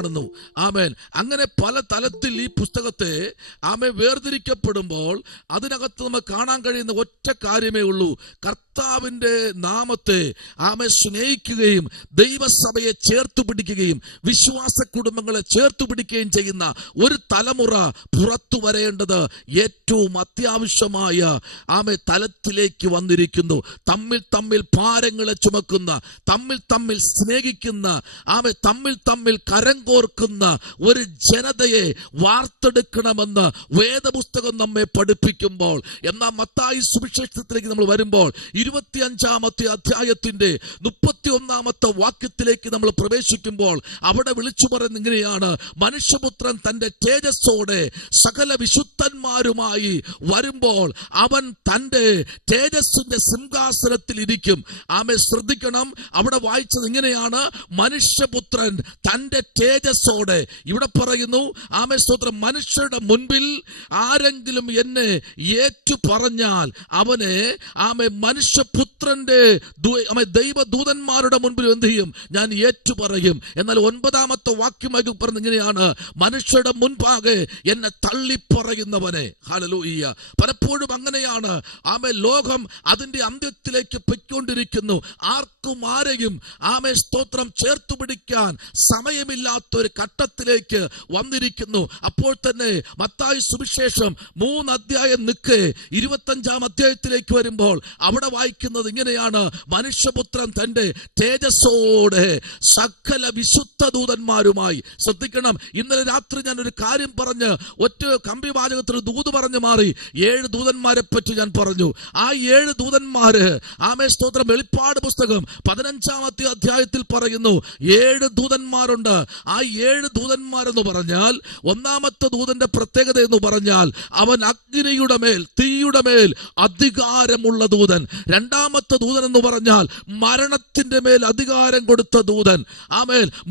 കാണുന്നു. ആമേൻ. അങ്ങനെ പല തലത്തിൽ ഈ പുസ്തകത്തെ വേർതിരിക്കപ്പെടുമ്പോൾ അതിനകത്ത് നമുക്ക് കാണാൻ കഴിയുന്ന ഒറ്റ കാര്യമേ ഉള്ളൂ. കർത്താവിന്റെ നാമത്തെ സ്നേഹിക്കുകയും ദൈവസഭയെ ചേർത്തു പിടിക്കുകയും വിശ്വാസ കുടുംബങ്ങളെ ചേർത്തു പിടിക്കുകയും ചെയ്യുന്ന ഒരു തലമുറ പുറത്തു വരേണ്ടത് ഏറ്റവും അത്യാവശ്യമായ തലത്തിലേക്ക് വന്നിരിക്കുന്നു. തമ്മിൽ ഭാരങ്ങളെ ചുമക്കുന്ന, തമ്മിൽ സ്നേഹിക്കുന്ന, തമ്മിൽ കരം കോർക്കുന്ന ഒരു ജനതയെ വാർത്തെടുക്കണമെന്ന് വേദപുസ്തകം നമ്മെ പഠിപ്പിക്കുമ്പോൾ, എന്നാൽ മത്തായി സുവിശേഷത്തിലേക്ക് നമ്മൾ വരുമ്പോൾ 25-ാമത്തെ അധ്യായത്തിന്റെ 31-ാമത്തെ വാക്യത്തിലേക്ക് നമ്മൾ പ്രവേശിക്കുമ്പോൾ അവിടെ വിളിച്ചു പറയുന്നത് ഇങ്ങനെയാണ്: മനുഷ്യപുത്രൻ തന്റെ തേജസ്സോടെ സകല വിശുദ്ധന്മാരുമായി വരുമ്പോൾ അവൻ തന്റെ തേജസ്സിന്റെ സിംഹാസനത്തിൽ ഇരിക്കും. ശ്രദ്ധിക്കണം, അവിടെ വായിച്ചത് ഇങ്ങനെയാണ്: മനുഷ്യപുത്രൻ തന്റെ തേജസ്സോടെ. ഇവിടെ പറയുന്നു സ്തോത്രം, മനുഷ്യരുടെ മുൻപിൽ ആരെങ്കിലും എന്നെ ഏറ്റു പറഞ്ഞാൽ അവനെ മനുഷ്യപുത്രന്റെ ദൈവദൂതന്മാരുടെ മുൻപിൽ എന്ത് ചെയ്യും? ഞാൻ ഏറ്റു പറയും. എന്നാൽ 9-ാമത്തെ വാക്യമായി പറഞ്ഞത് ഇങ്ങനെയാണ്: മനുഷ്യരുടെ മുൻപാകെ എന്നെ തള്ളിപ്പറയുന്നവനെ. ഹല്ലേലൂയ. പലപ്പോഴും അങ്ങനെയാണ് ലോകം അതിന്റെ അന്ത്യത്തിലേക്ക് പൊയ്ക്കൊണ്ടിരിക്കുന്നു. ആർക്കും ആരെയും സ്തോത്രം ചേർത്തു പിടിക്കാൻ സമയമില്ലാത്തൊരു ഘട്ടത്തിലേക്ക് വന്നിരിക്കുന്നു. അപ്പോൾ തന്നെ മത്തായി സുവിശേഷം 3 അധ്യായം നിൽക്കെ 25-ാം അധ്യായത്തിലേക്ക് വരുമ്പോൾ അവിടെ വായിക്കുന്നത് ഇങ്ങനെയാണ്: മനുഷ്യപുത്രൻ തന്റെ തേജസ്സോടെ സകല വിശുദ്ധ ദൂതന്മാരുമായി. ശ്രദ്ധിക്കണം, ഇന്നലെ രാത്രി ഞാൻ ഒരു കാര്യം പറഞ്ഞ് ഒറ്റ കമ്പിവാചകത്തിൽ ദൂത് പറഞ്ഞു മാറി. 7 ദൂതന്മാരെ പറ്റി ഞാൻ പറഞ്ഞു. ആ 7 ദൂതന്മാര് സ്തോത്രം വെളിപ്പാട് പുസ്തകം 15-ാമത്തെ അധ്യായത്തിൽ പറയുന്നു 7 ദൂതന്മാരുണ്ട്. ആ 7 ദൂതന്മാരെന്ന് പറഞ്ഞാൽ, 1-ാമത്തെ ദൂതന്റെ പ്രത്യേകത എന്ന് പറഞ്ഞാൽ അവൻ അഗ്നിയുടെ മേൽ, തീയുടെ മേൽ അധികാരമുള്ള ദൂതൻ. 2-ാമത്തെ ദൂതൻ എന്ന് പറഞ്ഞാൽ മരണത്തിന്റെ മേൽ അധികാരം കൊടുത്ത ദൂതൻ.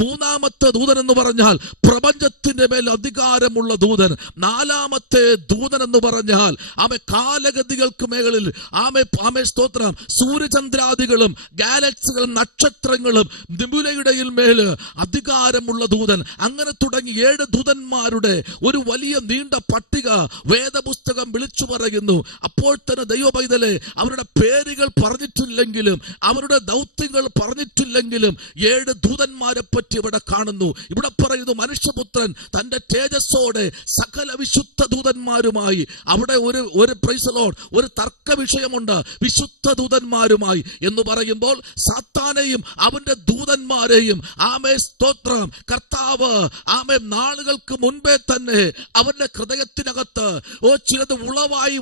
3-ാമത്തെ ദൂതൻ എന്ന് പറഞ്ഞാൽ പ്രപഞ്ചത്തിന്റെ മേൽ അധികാരമുള്ള ദൂതൻ. 4-ാമത്തെ ദൂതൻ എന്ന് പറഞ്ഞാൽ കാലഗതികൾക്ക് മേകളിൽ സ്തോത്രം സൂര്യചന്ദ്രാദികളും ഗാലക്സികളും നക്ഷത്രങ്ങളും നിബുലയുടെ മേൽ അധികാരമുള്ള ദൂതൻ. അങ്ങനെ തുടങ്ങി 7 ദൂതന്മാരുടെ ഒരു വലിയ നീണ്ട പട്ടിക വേദപുസ്തകം വിളിച്ചു പറയുന്നു. അപ്പോൾ തന്നെ ദൈവപൈതലെ, അവരുടെ പേരുകൾ പറഞ്ഞിട്ടില്ലെങ്കിലും അവരുടെ ദൗത്യങ്ങൾ പറഞ്ഞിട്ടില്ലെങ്കിലും 7 ദൂതന്മാരെ പറ്റി ഇവിടെ കാണുന്നു. ഇവിടെ പറയുന്നു മനുഷ്യപുത്രൻ തന്റെ തേജസ്സോടെ സകല വിശുദ്ധ ദൂതന്മാരുമായി. അവിടെ ഒരു പ്രൈസ് ലോർഡ്, ഒരു തർക്ക വിഷയമുണ്ട്. വിശുദ്ധ ദൂതന്മാരുമായി എന്ന് പറയുമ്പോൾ സാത്താനെയും അവന്റെ ദൂതന്മാരെയും സ്തോത്രം കർത്താവ് നാളുകൾക്ക് മുൻപേ തന്നെ അവന്റെ ഹൃദയത്തിനകത്ത് ചിലത് ഉളവായി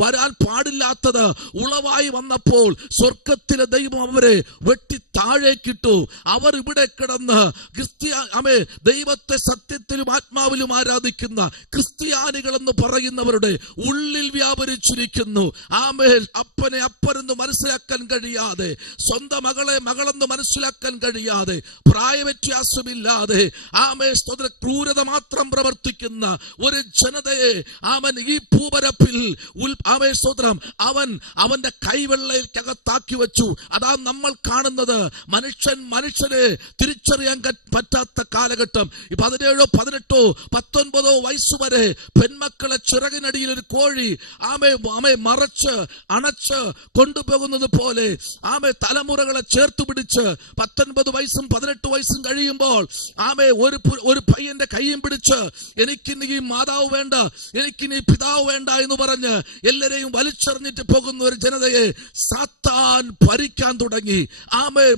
വരാൻ പാടില്ലാത്തത് ഉളവായി വന്നപ്പോൾ സ്വർഗത്തിലെ ദൈവം അവരെ വെട്ടി താഴേക്കിട്ടു. അവർ ഇവിടെ കിടന്ന് ദൈവത്തെ സത്യത്തിലും ആത്മാവിലും ആരാധിക്കുന്ന ക്രിസ്ത്യാനികൾ എന്ന് പറയുന്നവരുടെ ഉള്ളിൽ വ്യാപരിച്ചിരിക്കുന്നു. അപ്പനെ അപ്പനെന്ന് മനസ്സിലാക്കാൻ കഴിയാതെ, സ്വന്തം മകളെ മകളെന്ന് മനസ്സിലാക്കാൻ കഴിയാതെ, പ്രായവ്യത്യാസമില്ലാതെ ക്രൂരത മാത്രം പ്രവർത്തിക്കുന്ന ഒരു ജനതയെ ഈ ഭൂപരപ്പിൽ അവന്റെ കൈവെള്ളയ്ക്കകത്താക്കി വെച്ചു. അതാ നമ്മൾ കാണുന്നത്. മനുഷ്യനെ തിരിച്ചറിയാൻ പറ്റാത്ത കാലഘട്ടം. 17, 18, 19 വയസ്സ് വരെ പെൺമക്കളെ ചിറകിനടിയിൽ ഒരു കോഴി മറച്ച് അണച്ച് കൊണ്ടുപോകുന്നത് പോലെ തലമുറകളെ ചേർത്ത് പിടിച്ച് 19 വയസ്സും 18 വയസ്സും കഴിയുമ്പോൾ ഒരു പയ്യന്റെ കൈയും പിടിച്ച് എനിക്കിനി ഈ മാതാവ് വേണ്ട, എനിക്കിനി പിതാവ് വേണ്ട എന്ന് പറഞ്ഞ് എല്ലാരെയും വലിച്ചെറിഞ്ഞിട്ട് പോകുന്ന ഒരു ജനതയെ സാത്താൻ ഭരിക്കാൻ തുടങ്ങി.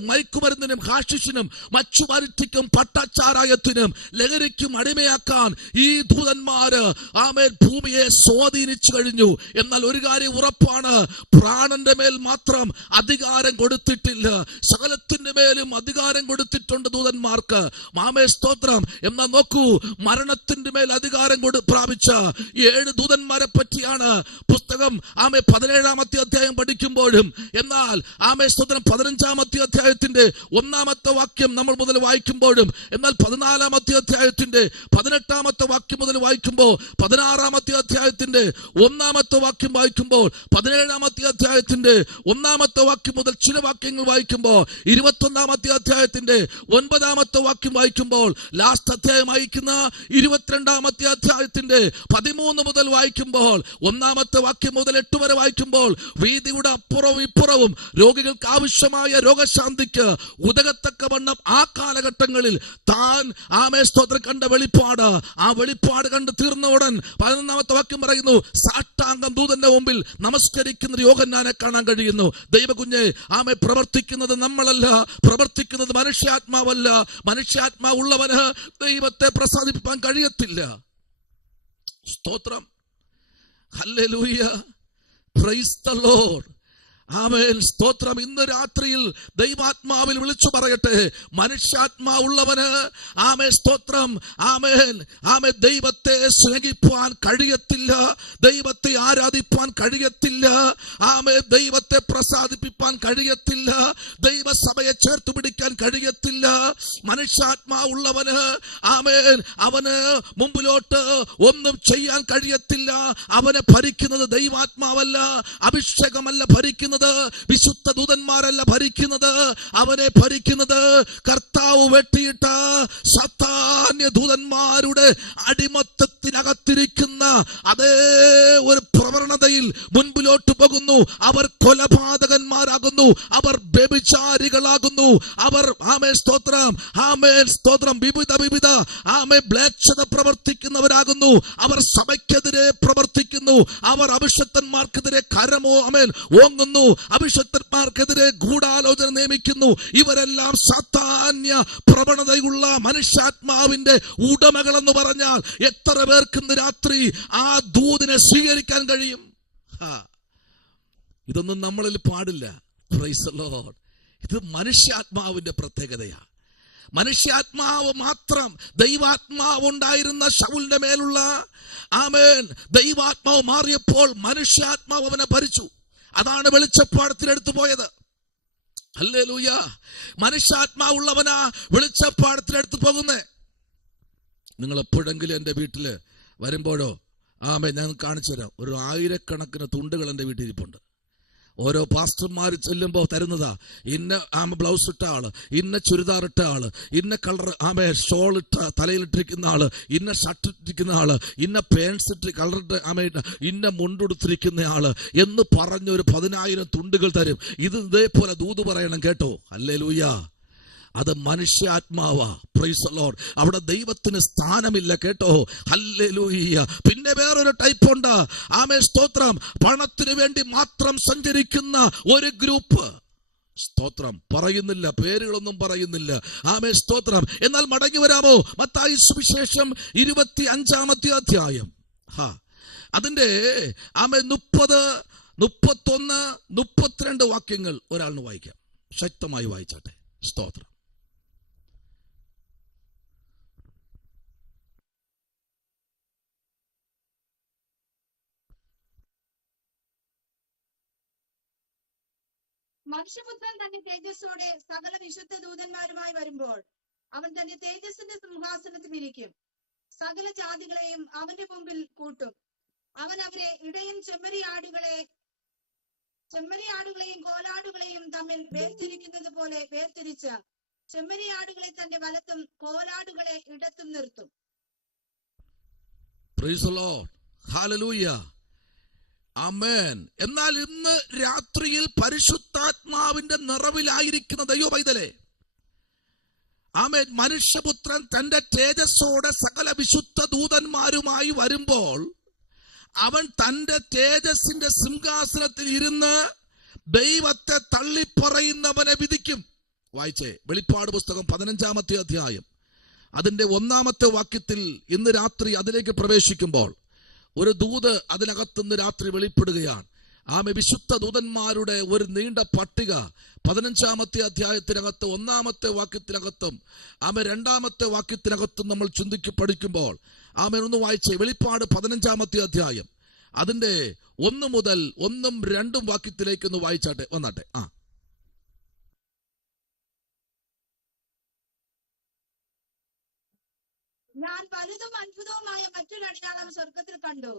മയക്കുമരുന്നിനും ഹാഷിഷിനും മച്ചുമരുത്തിക്കും പട്ടച്ചാരായത്തിനും ലഹരിക്കും അടിമയാക്കാൻ ഈ ദൂതന്മാര് ഭൂമിയെ സ്വാധീനിച്ചു കഴിഞ്ഞു. എന്നാൽ ഒരു കാര്യം ഉറപ്പാണ്, പ്രാണന്റെ മേൽ മാത്രം അധികാരം കൊടുത്തിട്ടില്ല, സകലത്തിന്റെ മേലും അധികാരം കൊടുത്തിട്ടുണ്ട് ദൂതന്മാർക്ക്. സ്തോത്രം. എന്നാൽ നോക്കൂ, മരണത്തിന്റെ മേൽ അധികാരം പ്രാപിച്ച 7 ദൂതന്മാരെ പറ്റിയാണ് പുസ്തകം 17-ാമത്തെ അധ്യായം പഠിക്കുമ്പോഴും. എന്നാൽ സ്തോത്രം 15-ാമത്തെ അധ്യായത്തിന്റെ 1-ാമത്തെ വാക്യം നമ്മൾ മുതൽ വായിക്കുമ്പോഴും, എന്നാൽ 14-ാമത്തെ അധ്യായത്തിന്റെ 18-ാമത്തെ വാക്യം മുതൽ വായിക്കുമ്പോൾ, 16-ാമത്തെ അധ്യായത്തിന്റെ 1-ാമത്തെ വാക്യം വായിക്കുമ്പോൾ, 17-ാമത്തെ അധ്യായത്തിന്റെ 1-ാമത്തെ വാക്യം മുതൽ ചില വാക്യങ്ങൾ വായിക്കുമ്പോൾ, 21-ാമത്തെ അധ്യായത്തിന്റെ 9-ാമത്തെ വാക്യം വാക്യം വായിക്കുമ്പോൾ, ലാസ്റ്റ് അധ്യായം വായിക്കുന്ന 22-ാമത്തെ അധ്യായത്തിന്റെ 13 മുതൽ വായിക്കുമ്പോൾ, 1-ാമത്തെ വാക്യം മുതൽ 8 വരെ വായിക്കുമ്പോൾ, വീതിയുടെ അപ്പുറവും ഇപ്പുറവും രോഗികൾക്ക് ആവശ്യമായ രോഗശാന്തിക്ക് ഉതകത്തക്കവണ്ണം ആ കാലഘട്ടങ്ങളിൽ താൻ സ്തോത്രം കണ്ട വെളിപ്പാട്, ആ വെളിപ്പാട് കണ്ട് തീർന്ന ഉടൻ 11-ാമത്തെ വാക്യം പറയുന്നു, സാഷ്ടാംഗം ദൂതന്റെ മുമ്പിൽ നമസ്കരിക്കുന്ന യോഹന്നാനെ കാണാൻ കഴിയുന്നു. ദൈവകുഞ്ഞെ, പ്രവർത്തിക്കുന്നത് നമ്മളല്ല, പ്രവർത്തിക്കുന്നത് മനുഷ്യാത്മാവല്ല. മനുഷ്യാത്മാവുള്ളവന് ദൈവത്തെ പ്രസാദിപ്പിക്കാൻ കഴിയത്തില്ല. സ്തോത്രം, ഹല്ലേലൂയ, പ്രൈസ് ദി ലോർഡ്, ആമേൻ, സ്തോത്രം. ഇന്ന് രാത്രിയിൽ ദൈവാത്മാവിൽ വിളിച്ചു പറയട്ടെ, മനുഷ്യാത്മാവുള്ളവന് സ്തോത്രം, ദൈവത്തെ സ്നേഹിപ്പാൻ കഴിയത്തില്ല, ദൈവത്തെ ആരാധിപ്പാൻ കഴിയത്തില്ല, ദൈവത്തെ പ്രസാദിപ്പിക്കാൻ കഴിയത്തില്ല, ദൈവസഭയെ ചേർത്ത് പിടിക്കാൻ കഴിയത്തില്ല. മനുഷ്യാത്മാവുള്ളവന് അവന് മുമ്പിലോട്ട് ഒന്നും ചെയ്യാൻ കഴിയത്തില്ല. അവനെ ഭരിക്കുന്നത് ദൈവാത്മാവല്ല, അഭിഷേകമല്ല ഭരിക്കുന്നത്, വിശുദ്ധ ദൂതന്മാരല്ല ഭരിക്കുന്നത്. അവനെ ഭരിക്കുന്നത് കർത്താവ് വെട്ടിയിട്ട സാത്താന്യ ദൂതന്മാരുടെ അടിമത്തത്തിനകത്തിരിക്കുന്ന അതേ ഒരു പ്രവണതയിൽ മുൻപിലോട്ട് പോകുന്നു. അവർ കൊലപാതകന്മാരാകുന്നു, അവർ വ്യഭിചാരികളാകുന്നു, അവർ സ്തോത്രം വിവിധ മ്ലേച്ഛത പ്രവർത്തിക്കുന്നവരാകുന്നു. അവർ സഭയ്ക്കെതിരെ പ്രവർത്തിക്കുന്നു, അവർ അഭിഷക്തന്മാർക്കെതിരെ കരമോ ഓങ്ങുന്നു, അഭിഷക്തന്മാർക്കെതിരെ ഗൂഢാലോചന നിയമിക്കുന്നു. ഇവരെല്ലാം സാത്താന്യ പ്രവണതയുള്ള മനുഷ്യാത്മാവിന്റെ ഉടമകളെന്ന് പറഞ്ഞാൽ എത്ര പേർക്ക് ഇന്ന് രാത്രി ആ ദൂതിനെ സ്വീകരിക്കാൻ കഴിയും? ഇതൊന്നും നമ്മളിൽ പാടില്ല. Praise the Lord. ഇത് മനുഷ്യാത്മാവിന്റെ പ്രത്യേകതയാണ്. മനുഷ്യാത്മാവ് മാത്രം, ദൈവാത്മാവ് ഉണ്ടായിരുന്ന ശൗലിന്റെ മേലുള്ള ദൈവാത്മാവ് മാറിയപ്പോൾ മനുഷ്യാത്മാവ് അവനെ ഭരിച്ചു. അതാണ് വെളിച്ചപ്പാടത്തിനെടുത്തു പോയത്. ഹല്ലേലൂയ. മനുഷ്യാത്മാവുള്ളവനാ വെളിച്ചപ്പാടത്തിനെടുത്ത് പോകുന്നേ. നിങ്ങൾ എപ്പോഴെങ്കിലും എൻ്റെ വീട്ടിൽ വരുമ്പോഴോ ഞാൻ കാണിച്ചു തരാം, ഒരു 1000കണക്കിന് തുണ്ടുകൾ എൻ്റെ വീട്ടിൽ ഇരിപ്പുണ്ട്. ഓരോ പാസ്റ്റർമാർ ചെല്ലുമ്പോൾ തരുന്നതാ, ഇന്ന ബ്ലൗസ് ഇട്ട ആള്, ഇന്ന ചുരിദാർ ഇട്ട ആള്, ഇന്ന കളർ ഷോൾ ഇട്ട തലയിലിട്ടിരിക്കുന്ന ആള്, ഇന്ന ഷർട്ട് ഇട്ടിരിക്കുന്ന ആള്, ഇന്ന പാൻസ് ഇട്ട് കളറിട്ട് ഇന്ന മുണ്ടെടുത്തിരിക്കുന്ന ആള് എന്ന് പറഞ്ഞൊരു 10,000 തുണ്ടുകൾ തരും. ഇത് ഇതേപോലെ ദൂത് പറയണം കേട്ടോ. ഹല്ലേലൂയ. അത് മനുഷ്യാത്മാവാ. Praise the Lord. അവിടെ ദൈവത്തിന് സ്ഥാനമില്ല കേട്ടോ. ഹല്ലേലൂയ. പിന്നെ വേറൊരു ടൈപ്പ് ഉണ്ട്. സ്തോത്രം. പണത്തിന് വേണ്ടി മാത്രം സഞ്ചരിക്കുന്ന ഒരു ഗ്രൂപ്പ്. സ്തോത്രം. പറയുന്നില്ല, പേരുകളൊന്നും പറയുന്നില്ല. സ്തോത്രം. എന്നാൽ മടങ്ങി വരാമോ? മത്തായി സുവിശേഷം 25-ാമത്തെ അധ്യായം, അതിന്റെ 30, 31, 32 വാക്യങ്ങൾ ഒരാളിന് വായിക്കാം. ശക്തമായി വായിച്ചാട്ടെ. സ്തോത്രം. മനുഷ്യപുത്രൻ തന്റെ തേജസ്സോടെ സകല വിശുദ്ധ ദൂതന്മാരുമായി വരുമ്പോൾ അവൻ തന്റെ തേജസ്സിന്റെ സിംഹാസനത്തിൽ ഇരിക്കും. സകല ജാതികളെയും അവന്റെ മുമ്പിൽ കൂട്ടും. അവൻ അവരെ ഇടയും ചെമ്മരിയാടുകളെയും കോലാടുകളെയും തമ്മിൽ വേർതിരിക്കുന്നത് പോലെ വേർതിരിച്ച് ചെമ്മരിയാടുകളെ തന്റെ വലത്തും കോലാടുകളെ ഇടത്തും നിർത്തും. Praise the Lord. ഹല്ലേലൂയ. ആമേൻ. എന്നാൽ ഇന്ന് രാത്രിയിൽ പരിശുദ്ധാത്മാവിന്റെ നിറവിലായിരിക്കുന്ന ദൈവ പൈതലേ, ആമേൻ, മനുഷ്യപുത്രൻ തന്റെ തേജസ്സോടെ സകല വിശുദ്ധ ദൂതന്മാരുമായി വരുമ്പോൾ അവൻ തന്റെ തേജസ്സിന്റെ സിംഹാസനത്തിൽ ഇരുന്ന് ദൈവത്തെ തള്ളിപ്പറയുന്നവനെ വിധിക്കും. വായിച്ചേ, വെളിപ്പാട് പുസ്തകം 15-ാമത്തെ അധ്യായം അതിന്റെ 1-ാമത്തെ വാക്യത്തിൽ ഇന്ന് രാത്രി അതിലേക്ക് പ്രവേശിക്കുമ്പോൾ ഒരു ദൂത് അതിനകത്തുനിന്ന് രാത്രി വെളിപ്പെടുകയാണ്. വിശുദ്ധ ദൂതന്മാരുടെ ഒരു നീണ്ട പട്ടിക 15-ാമത്തെ അധ്യായത്തിനകത്ത് 1-ാമത്തെ വാക്യത്തിനകത്തും 2-ാമത്തെ വാക്യത്തിനകത്തും നമ്മൾ ചിന്തിക്ക് പഠിക്കുമ്പോൾ ഒന്ന് വായിച്ചേ. വെളിപ്പാട് 15-ാമത്തെ അധ്യായം അതിന്റെ 1 മുതൽ 1ഉം 2ഉം വാക്യത്തിലേക്ക് ഒന്ന് വായിച്ചാട്ടെ. വന്നാട്ടെ. ഞാൻ വലുതും അത്ഭുതവുമായ മറ്റൊരു അടയാളം സ്വർഗത്തിൽ കണ്ടു.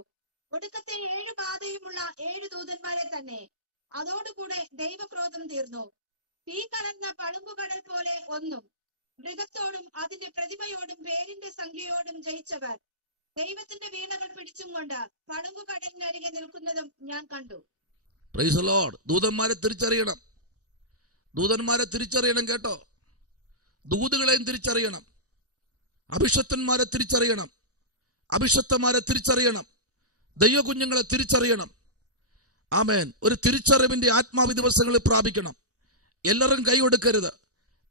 ഒടുക്കത്തെ 7 ബാധയുമുള്ള 7 ദൂതന്മാരെ തന്നെ. അതോടുകൂടെ ദൈവക്രോധം തീർന്നു. തീ കലർന്ന പളുമ്പുകടൽ പോലെ ഒന്നും മൃഗത്തോടും അതിന്റെ പ്രതിമയോടും പേരിന്റെ സംഖ്യയോടും ജയിച്ചവർ ദൈവത്തിന്റെ വീണകൾ പിടിച്ചും കൊണ്ട് പടുകുകടലിനരികെ നിൽക്കുന്നതും ഞാൻ കണ്ടു. Praise the Lord. ദൂതന്മാരെ തിരിച്ചറിയണം, ദൂതന്മാരെ തിരിച്ചറിയണം കേട്ടോ. ദൂതുകളെയും തിരിച്ചറിയണം, അഭിഷക്തന്മാരെ തിരിച്ചറിയണം, അഭിഷക്തന്മാരെ തിരിച്ചറിയണം, ദൈവകുഞ്ഞുങ്ങളെ തിരിച്ചറിയണം. ആമേൻ. ഒരു തിരിച്ചറിവിന്റെ ആത്മാവ് ദിവസങ്ങളിൽ പ്രാപിക്കണം. എല്ലാവരും കൈ കൊടുക്കരുത്,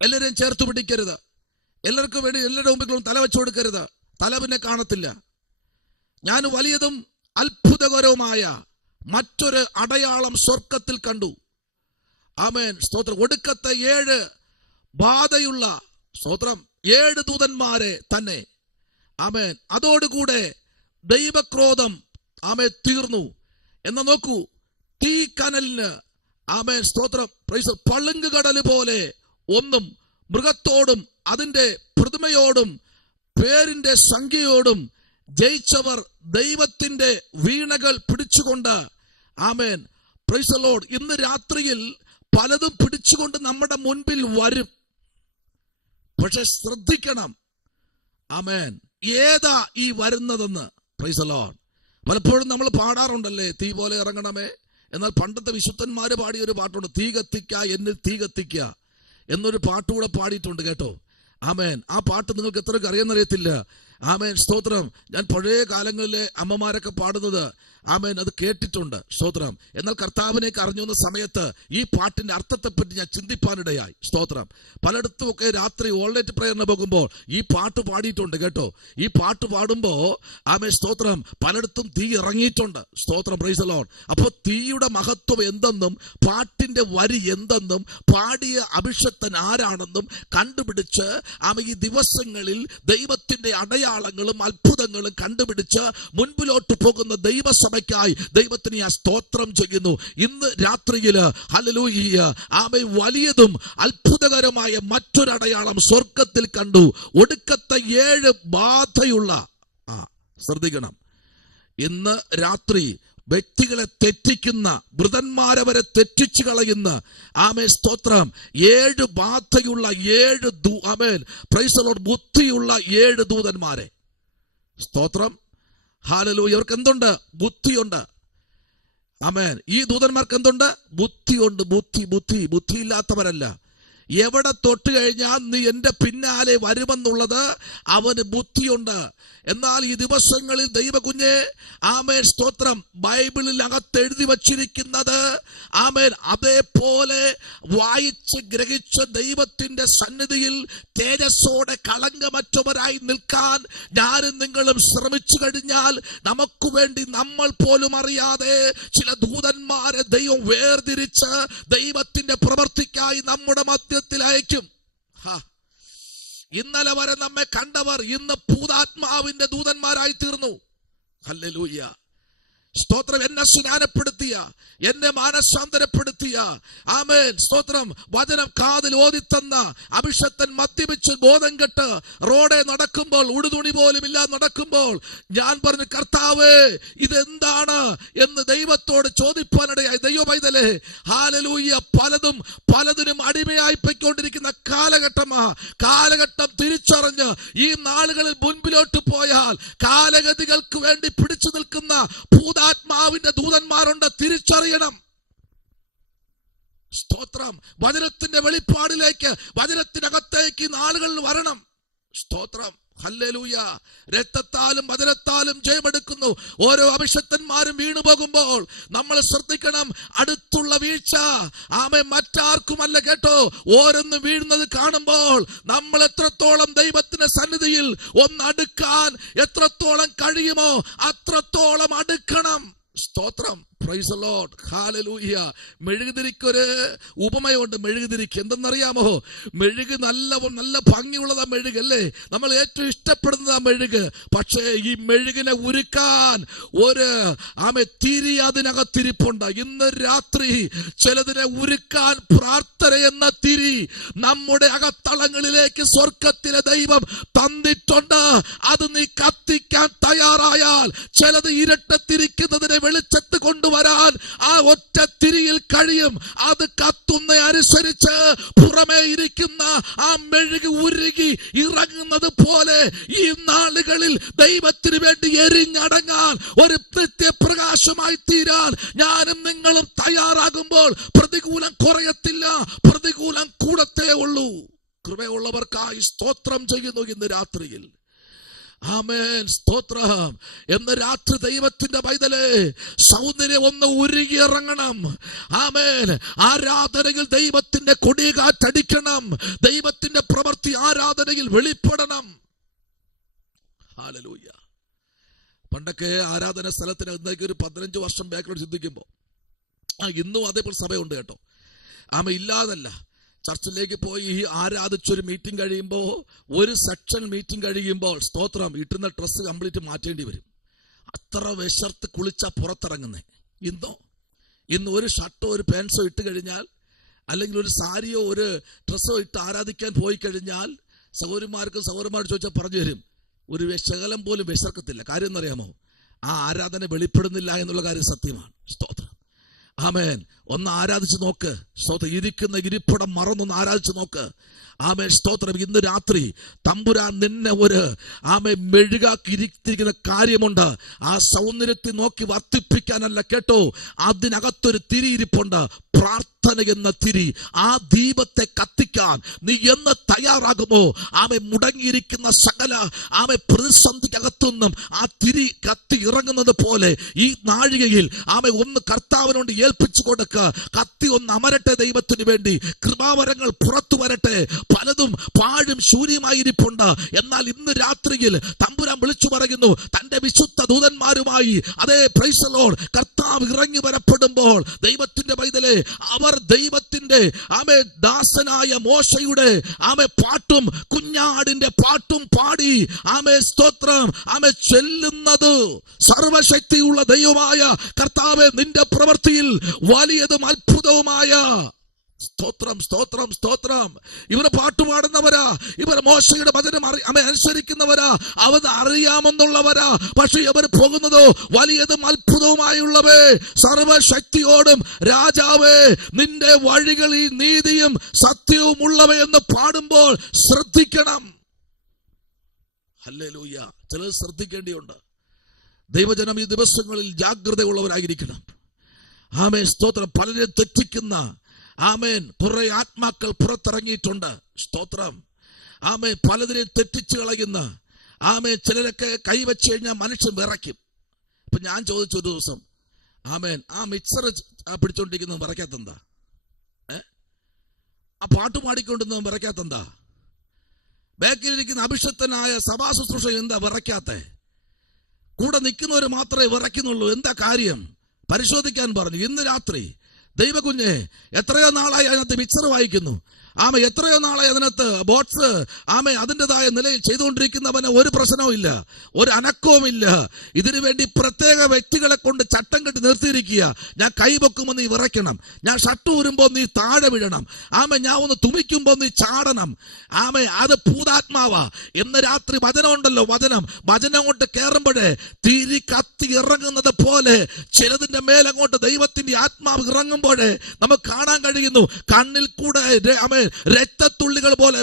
എല്ലാവരെയും ചേർത്ത് പിടിക്കരുത്, എല്ലാവർക്കും വേണ്ടി എല്ലാവരുടെ മുമ്പിലും തല വെച്ചു കൊടുക്കരുത്. തല പിന്നെ കാണത്തില്ല. ഞാൻ വലിയതും അത്ഭുതകരവുമായ മറ്റൊരു അടയാളം സ്വർഗത്തിൽ കണ്ടു. ആമേൻ. സ്തോത്രം. ഒടുക്കത്തെ 7 ബാധയുള്ള സ്തോത്രം 7 ദൂതന്മാരെ തന്നെ. ആമേൻ. അതോടുകൂടെ ദൈവക്രോധം ആമേൻ തീർന്നു. എന്നാ നോക്കൂ, തീ കനലിന് ആമേൻ സ്തോത്രം പളുങ്കുകടല് പോലെ ഒന്നും മൃഗത്തോടും അതിന്റെ പ്രതിമയോടും പേരിന്റെ സംഖ്യയോടും ജയിച്ചവർ ദൈവത്തിന്റെ വീണകൾ പിടിച്ചുകൊണ്ട് ആമേൻ പ്രൈസ് ദി ലോർഡ്. ഇന്ന് രാത്രിയിൽ പലതും പിടിച്ചുകൊണ്ട് നമ്മുടെ മുൻപിൽ വരും. പക്ഷെ ശ്രദ്ധിക്കണം. ആമേൻ. ഏതാ ഈ വരുന്നതെന്ന്. Praise the Lord. പലപ്പോഴും നമ്മൾ പാടാറുണ്ടല്ലേ, തീ പോലെ ഇറങ്ങണമേ. എന്നാൽ പണ്ടത്തെ വിശുദ്ധന്മാര് പാടിയൊരു പാട്ടുണ്ട്, തീ കത്തിക്ക എന്നിൽ തീ കത്തിക്ക എന്നൊരു പാട്ടുകൂടെ പാടിയിട്ടുണ്ട് കേട്ടോ. ആമേൻ. ആ പാട്ട് നിങ്ങൾക്ക് എത്രയൊക്കെ അറിയാമെന്നറിയത്തില്ല. ആമേൻ. സ്തോത്രം. ഞാൻ പഴയ കാലങ്ങളിലെ അമ്മമാരൊക്കെ പാടുന്നത് ആമേൻ അത് കേട്ടിട്ടുണ്ട്. സ്തോത്രം. എന്നാൽ കർത്താവിനേക്ക് അറിഞ്ഞു വന്ന സമയത്ത് ഈ പാട്ടിന്റെ അർത്ഥത്തെപ്പറ്റി ഞാൻ ചിന്തിപ്പാനിടയായി. സ്തോത്രം. പലയിടത്തും ഒക്കെ രാത്രി ഓൾനൈറ്റ് പ്രയറിന് പോകുമ്പോൾ ഈ പാട്ട് പാടിയിട്ടുണ്ട് കേട്ടോ. ഈ പാട്ട് പാടുമ്പോ ആമേൻ സ്തോത്രം പലയിടത്തും തീ ഇറങ്ങിയിട്ടുണ്ട്. സ്തോത്രം. Praise the Lord. അപ്പോൾ തീയുടെ മഹത്വം എന്തെന്നും പാട്ടിന്റെ വരി എന്തെന്നും പാടിയ അഭിഷക്തൻ ആരാണെന്നും കണ്ടുപിടിച്ച് ഈ ദിവസങ്ങളിൽ ദൈവത്തിന്റെ അടയാളങ്ങളും അത്ഭുതങ്ങളും കണ്ടുപിടിച്ച് മുൻപിലോട്ട് പോകുന്ന ദൈവസഭയ്ക്കായി ദൈവത്തിന് ഞാൻ സ്തോത്രം ചെയ്യുന്നു. ഇന്ന് രാത്രിയിൽ ഹല്ലേലൂയ ആമേൻ വലിയതും അത്ഭുതകരമായ മറ്റൊരടയാളം സ്വർഗത്തിൽ കണ്ടു. ഒടുക്കത്തെ 7 ബാധയുള്ള ശ്രദ്ധിക്കണം. ഇന്ന് രാത്രി വ്യക്തികളെ തെറ്റിക്കുന്ന, വൃതന്മാരവരെ തെറ്റിച്ചു കളയുന്ന ആമേൻ സ്തോത്രം 7 ബാധയുള്ള 7 ആമേൻ പ്രൈസ് ദി ലോർഡ് ബുദ്ധിയുള്ള 7 ദൂതന്മാരെ. സ്തോത്രം. ഹല്ലേലൂയ. ഇവർക്ക് എന്തുണ്ട്? ബുദ്ധിയുണ്ട്. ആമേൻ. ഈ ദൂതന്മാർക്ക് എന്തുണ്ട്? ബുദ്ധിയുണ്ട്. ബുദ്ധിയില്ലാത്തവരല്ല. എവിടെ തൊട്ട് കഴിഞ്ഞാൽ നീ എന്റെ പിന്നാലെ വരുമെന്നുള്ളത് അവന് ബുദ്ധിയുണ്ട്. എന്നാൽ ഈ ദിവസങ്ങളിൽ ദൈവകുഞ്ഞെ ആമേൻ സ്തോത്രം ബൈബിളിൽ അകത്ത് എഴുതി വച്ചിരിക്കുന്നത് ആമേൻ അതേപോലെ വായിച്ച് ഗ്രഹിച്ച് ദൈവത്തിന്റെ സന്നിധിയിൽ തേജസ്സോടെ കളങ്കമറ്റവരായി നിൽക്കാൻ ഞാനും നിങ്ങളും ശ്രമിച്ചു കഴിഞ്ഞാൽ നമുക്ക് വേണ്ടി നമ്മൾ പോലും അറിയാതെ ചില ദൂതന്മാരെ ദൈവം വേർതിരിച്ച് ദൈവത്തിന്റെ പ്രവൃത്തിക്കായി നമ്മുടെ മധ്യത്തിൽ അയക്കും. ഇന്നലെ വരെ നമ്മെ കണ്ടവർ ഇന്ന് ഭൂതാത്മാവിന്റെ ദൂതന്മാരായി തീർന്നു. ഹല്ലേലൂയ. സ്തോത്രം. എന്നെ സ്നാനപ്പെടുത്തിയ, എന്നെ മാനസാന്തരപ്പെടുത്തിയ ആമേൻ സ്തോത്രം വചനം കാതിൽ ഓതിത്തന്ന അഭിഷക്തൻ മദ്യപിച്ച് ബോധം കെട്ട് റോഡെ നടക്കുമ്പോൾ ഉടുതുണി പോലും ഇല്ലാതെ നടക്കുമ്പോൾ ഞാൻ പറഞ്ഞു, കർത്താവേ ഇതെന്താണ് എന്ന് ദൈവത്തോട് ചോദിപ്പാനിടയായി. ദൈവപൈതലേ ഹല്ലേലൂയ. പലതിനും അടിമയായി പോയിക്കൊണ്ടിരിക്കുന്ന കാലഘട്ടം തിരിച്ചറിഞ്ഞ് ഈ നാളുകളിൽ മുൻപിലോട്ട് പോയാൽ കാലഗതികൾക്ക് വേണ്ടി പിടിച്ചു നിൽക്കുന്ന ഭൂതാത്മാവിന്റെ ദൂതന്മാരുണ്ട്. തിരിച്ചറിയണം. സ്തോത്രം. വചനത്തിന്റെ വെളിപ്പാടിലേക്ക്, വചനത്തിനകത്തേക്ക് നാളുകളിൽ വരണം. സ്തോത്രം. ഹല്ലേലൂയ. രക്തത്താലും വചനത്താലും ജയമെടുക്കുന്നു. ഓരോ അഭിഷക്തന്മാരും വീണു പോകുമ്പോൾ നമ്മൾ ശ്രദ്ധിക്കണം. അടുത്തുള്ള വീഴ്ച ആമേൻ മറ്റാർക്കുമല്ല കേട്ടോ. ഓരോന്ന് വീഴുന്നത് കാണുമ്പോൾ നമ്മൾ എത്രത്തോളം ദൈവത്തിന്റെ സന്നിധിയിൽ ഒന്നടുക്കാൻ എത്രത്തോളം കഴിയുമോ അത്രത്തോളം അടുക്കണം. സ്തോത്രം. Praise the Lord. ഹല്ലേലൂയ. മെഴുകുതിരിക്കൊരു ഉപമയുണ്ട്. മെഴുകുതിരിക്ക് എന്തെന്നറിയാമോ? മെഴുക് നല്ല ഭംഗിയുള്ളതാ മെഴുക് അല്ലേ? നമ്മൾ ഏറ്റവും ഇഷ്ടപ്പെടുന്നതാ മെഴുക്. പക്ഷേ ഈ മെഴുകിനെ ഉരുക്കാൻ ഒരു തിരി അതിനകത്തിരിപ്പുണ്ട്. ഇന്ന് രാത്രി ചിലതിനെ ഉരുക്കാൻ പ്രാർത്ഥന എന്ന തിരി നമ്മുടെ അകത്തളങ്ങളിലേക്ക് സ്വർഗത്തിലെ ദൈവം തന്നിട്ടുണ്ട്. അത് നീ കത്തിക്കാൻ തയ്യാറായാൽ ചിലത് ഇരട്ടത്തിരിക്കുന്നതിനെ വെളിച്ചത്ത് കൊണ്ടുവരും. കൊണ്ടുവരാൻ ആ ഒറ്റ തിരിയിൽ കഴിയും. അത് കത്തുന്ന അനുസരിച്ച് പുറമേ ഇരിക്കുന്ന ആ മെഴുകി ഉരുകി ഇറങ്ങുന്നത് പോലെ ഈ നാളുകളിൽ ദൈവത്തിന് വേണ്ടി എരിഞ്ഞടങ്ങാൻ ഒരു നിത്യപ്രകാശമായി തീരാൻ ഞാനും നിങ്ങളും തയ്യാറാകുമ്പോൾ പ്രതികൂലം കുറയത്തില്ല, പ്രതികൂലം കൂടത്തേ ഉള്ളൂ. കൃപയുള്ളവർക്കായി സ്തോത്രം ചെയ്യുന്നു ഇന്ന് രാത്രിയിൽ. ആമേൻ, സ്തോത്രം. എന്ന് രാത്രി ദൈവത്തിന്റെ പൈതലേ, സൗന്ദര്യം ഒന്ന് ഉരുകിയിറങ്ങണം. ആമേൻ. ആരാധനയിൽ ദൈവത്തിന്റെ കൊടികാറ്റടിക്കണം. ദൈവത്തിന്റെ പ്രവൃത്തി ആരാധനയിൽ വെളിപ്പെടണം. ഹല്ലേലൂയ. പണ്ടൊക്കെ ആരാധന സ്ഥലത്തിന് ഒരു 15 വർഷം ബാക്കിലോട്ട് ചിന്തിക്കുമ്പോൾ ഇന്നും അതേപോലെ സഭയുണ്ട് കേട്ടോ. ഇല്ലാതല്ല. ചർച്ചിലേക്ക് പോയി ആരാധിച്ചൊരു മീറ്റിംഗ് കഴിയുമ്പോൾ, ഒരു സെക്ഷൻ മീറ്റിംഗ് കഴിയുമ്പോൾ സ്തോത്രം ഇട്ടുന്ന ഡ്രസ്സ് കംപ്ലീറ്റ് മാറ്റേണ്ടി വരും. അത്ര വിശർത്ത് കുളിച്ച പുറത്തിറങ്ങുന്നേ. ഇന്ന് ഒരു ഷർട്ടോ ഒരു പാൻസോ ഇട്ട് കഴിഞ്ഞാൽ, അല്ലെങ്കിൽ ഒരു സാരിയോ ഒരു ഡ്രസ്സോ ഇട്ട് ആരാധിക്കാൻ പോയി കഴിഞ്ഞാൽ സഹോദരന്മാരോട് ചോദിച്ചാൽ പറഞ്ഞു തരും, ഒരു ശകലം പോലും വിശർക്കത്തില്ല. കാര്യം എന്നറിയാമോ? ആ ആരാധന വെളിപ്പെടുന്നില്ല എന്നുള്ള കാര്യം സത്യമാണ്. സ്തോത്രം. ആമേൻ. ഒന്ന് ആരാധിച്ചു നോക്ക്. സ്തോത്രം. ഇരിക്കുന്ന ഇരിപ്പിടം മറന്നൊന്ന് ആരാധിച്ചു നോക്ക്. ആമേൻ, സ്തോത്രം. ഇന്ന് രാത്രി തമ്പുരാൻ നിന്നെ ഒരു മെഴുകാക്കി ഇരിക്കുന്ന കാര്യമുണ്ട്. ആ സൗന്ദര്യത്തെ നോക്കി വർദ്ധിപ്പിക്കാനല്ല കേട്ടോ, അതിനകത്തൊരു തിരിയിരിപ്പുണ്ട്. പ്രാർത്ഥന എന്ന തിരി. ആ ദീപത്തെ കത്തിക്കാൻ നീ എന്ന് തയ്യാറാകുമോ? മുടങ്ങിയിരിക്കുന്ന സകല പ്രതിസന്ധിക്കകത്തുനിന്നും ആ തിരി കത്തി ഇറങ്ങുന്നത് പോലെ ഈ നാഴികയിൽ ഒന്ന് കർത്താവിനോട് ഏൽപ്പിച്ചു കൊടുക്ക. കത്തി ഒന്ന് അമരട്ടെ ദൈവത്തിന് വേണ്ടി. കൃപാവരങ്ങൾ പുറത്തു വരട്ടെ. പലതും പാഴും ശൂന്യമായിരിപ്പുണ്ട്. എന്നാൽ ഇന്ന് രാത്രിയിൽ തമ്പുരാൻ വിളിച്ചു പറയുന്നു, തന്റെ വിശുദ്ധ ദൂതന്മാരുമായി അതേ പ്രൈസ് ദി ലോർഡ് കർത്താവ് ഇറങ്ങി വരപ്പെടുമ്പോൾ ദൈവത്തിന്റെ പൈതലേ, അവർ ദൈവത്തിന്റെ ദാസനായ മോശയുടെ പാട്ടും കുഞ്ഞാടിന്റെ പാട്ടും പാടി സ്തോത്രം ചെല്ലുന്നത് സർവശക്തിയുള്ള ദൈവമായ കർത്താവേ, നിന്റെ പ്രവൃത്തിയിൽ വലിയതും അത്ഭുതവുമായ സ്തോത്രം, സ്തോത്രം, സ്തോത്രം. ഇവർ പാട്ടുപാടുന്നവരാ, ഇവർ മോശയുടെ വചനം അനുസരിക്കുന്നവരാ, അവർ അറിയാമെന്നുള്ളവരാ. പക്ഷെ ഇവർ പോകുന്നതോ വലിയതും അത്ഭുതവുമായുള്ളവേ, സർവശക്തിയോടും രാജാവേ, നിന്റെ വഴികളിൽ നീതിയും സത്യവും ഉള്ളവയെന്ന് പാടുമ്പോൾ ശ്രദ്ധിക്കണം. ഹല്ലേലൂയ. ചിലർ ശ്രദ്ധിക്കേണ്ടിയുണ്ട്. ദൈവജനം ഈ ദിവസങ്ങളിൽ ജാഗ്രതയുള്ളവരായിരിക്കണം. ആമേൻ, സ്തോത്രം. പലരെ തെറ്റിക്കുന്ന കുറെ ആത്മാക്കൾ പുറത്തിറങ്ങിയിട്ടുണ്ട്. സ്തോത്രം. പലതിനെയും തെറ്റിച്ചു കളയുന്ന ചിലരൊക്കെ കൈവച്ച് കഴിഞ്ഞാൽ മനുഷ്യൻ വിറയ്ക്കും. ഇപ്പൊ ഞാൻ ചോദിച്ചു ഒരു ദിവസം, ആ മിക്സർ പിടിച്ചോണ്ടിരിക്കുന്ന വിറയ്ക്കാത്തെന്താ? ആ പാട്ട് പാടിക്കൊണ്ടിരുന്ന വിറയ്ക്കാത്തെന്താ? ബാക്കിലിരിക്കുന്ന അഭിഷക്തനായ സഭാ ശുശ്രൂഷ എന്താ വിറയ്ക്കാത്തെ? കൂടെ നിൽക്കുന്നവർ മാത്രമേ വിറയ്ക്കുന്നുള്ളൂ. എന്താ കാര്യം? പരിശോധിക്കാൻ പറഞ്ഞു. ഇന്ന് രാത്രി ദൈവകുഞ്ഞെ, എത്രയോ നാളായി അതിനകത്ത് മിക്സർ വായിക്കുന്നു. എത്രയോ നാളായി അതിനകത്ത് ബോട്ട്സ് അതിൻ്റെതായ നിലയിൽ ചെയ്തുകൊണ്ടിരിക്കുന്നവന് ഒരു പ്രശ്നവും ഇല്ല, ഒരു അനക്കവും ഇല്ല. ഇതിനു വേണ്ടി പ്രത്യേക വ്യക്തികളെ കൊണ്ട് ചട്ടം കെട്ടി നിർത്തിയിരിക്കുക. ഞാൻ കൈവെക്കുമ്പോൾ നീ വിറയ്ക്കണം, ഞാൻ ഷർട്ട് ഊരുമ്പോൾ നീ താഴെ വീഴണം, ഞാൻ ഒന്ന് തുമിക്കുമ്പോൾ നീ ചാടണം. അത് ഭൂതാത്മാവാ. എന്ന് രാത്രി വചനം ഉണ്ടല്ലോ, വചനം കൊണ്ട് കയറുമ്പോഴേ തിരി കത്തി ഇറങ്ങുന്നത് പോലെ ചിലതിന്റെ മേലങ്ങോട്ട് ദൈവത്തിന്റെ ആത്മാവ് ഇറങ്ങുമ്പോഴേ നമുക്ക് കാണാൻ കഴിയുന്നു. കണ്ണിൽ കൂടെ രക്തത്തുള്ളികൾ പോലെ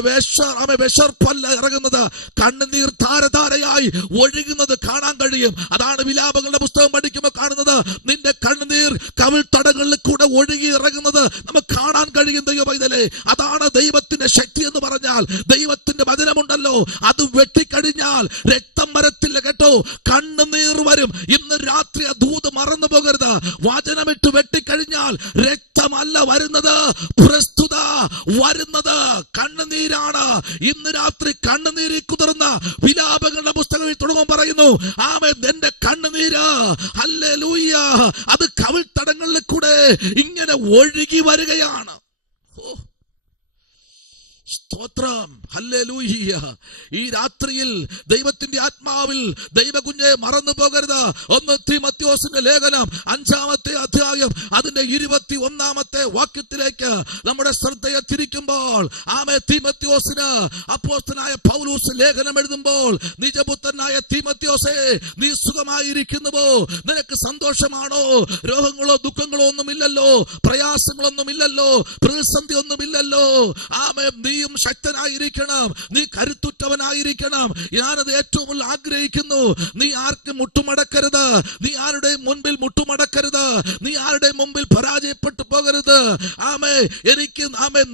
വിശർപ്പല്ല ഇറങ്ങുന്നത്, കണ്ണുനീർ ധാരധാരയായി ഒഴുകുന്നത് കാണാൻ കഴിയും. അതാണ് വിലാപങ്ങളുടെ പുസ്തകം പഠിക്കുമ്പോൾ കാണുന്നത്. നിന്റെ കണ്ണുനീർ കവിൾത്തടങ്ങളിൽ കൂടെ ഒഴുകി ഇറങ്ങുന്നത് നമുക്ക് കാണാൻ കഴിയും. ദൈവ പൈതലേ, അതാണ് ദൈവത്തിന്റെ ശക്തി എന്ന് പറഞ്ഞാൽ. ദൈവത്തിന്റെ വചനമുണ്ടല്ലോ, അത് വെട്ടിക്കഴിഞ്ഞാൽ രക്തം വരത്തില്ല കേട്ടോ, കണ്ണുനീർ വരും. ഇന്ന് രാത്രി ആ ദൂത് മറന്നു പോകരുത്. വചനമിട്ട് വെട്ടിക്കഴിഞ്ഞാൽ രക്തമല്ല വരുന്നത്, പ്രസ്തുത വരുന്നത് കണ്ണുനീരാണ്. ഇന്ന് രാത്രി കണ്ണുനീരിൽ കുതിർന്ന വിലാപങ്ങളുടെ പുസ്തകത്തിൽ തുടങ്ങും പറയുന്നു, എന്റെ കണ്ണുനീര് ഹല്ലേലൂയ, അത് കവിൾത്തടങ്ങളിൽ കൂടെ ഇങ്ങനെ ഒഴുകി വരികയാണ്. സ്തോത്രം. ഹല്ലേലൂയ. ഈ രാത്രിയിൽ ദൈവത്തിന്റെ ആത്മാവിൽ ദൈവകുഞ്ഞെ മറന്നു പോകരുത്. 1 തീമോഥെയോസിന്റെ ലേഖനം 5-ാമത്തെ അധ്യായം അതിന്റെ 21-ാമത്തെ വാക്യത്തിലേക്ക് നമ്മുടെ ശ്രദ്ധയെ തിരിക്കുമ്പോൾ, തീമോഥെയോസിന് അപ്പോസ്തലനായ പൗലോസ് ലേഖനം എഴുതുമ്പോൾ, നിജപുത്രനായ തീമോഥെയോസേ, നീ സുഖമായിരിക്കുന്നുവോ? നിനക്ക് സന്തോഷമാണോ? രോഗങ്ങളോ ദുഃഖങ്ങളോ ഒന്നുമില്ലല്ലോ, പ്രയാസങ്ങളൊന്നുമില്ലല്ലോ, പ്രതിസന്ധി ഒന്നുമില്ലല്ലോ. നീയും ശക്തനായിരിക്കണം, നീ കരുത്തുറ്റവനായിരിക്കണം. ഞാനത് ഏറ്റവും ആഗ്രഹിക്കുന്നു. നീ ആർക്കും മുട്ടുമടക്കരുത്, നീ ആരുടെയും മുൻപിൽ മുട്ടുമടക്കരുത്, നീ ആരുടെയും മുമ്പിൽ പരാജയപ്പെട്ടു പോകരുത്. എനിക്ക്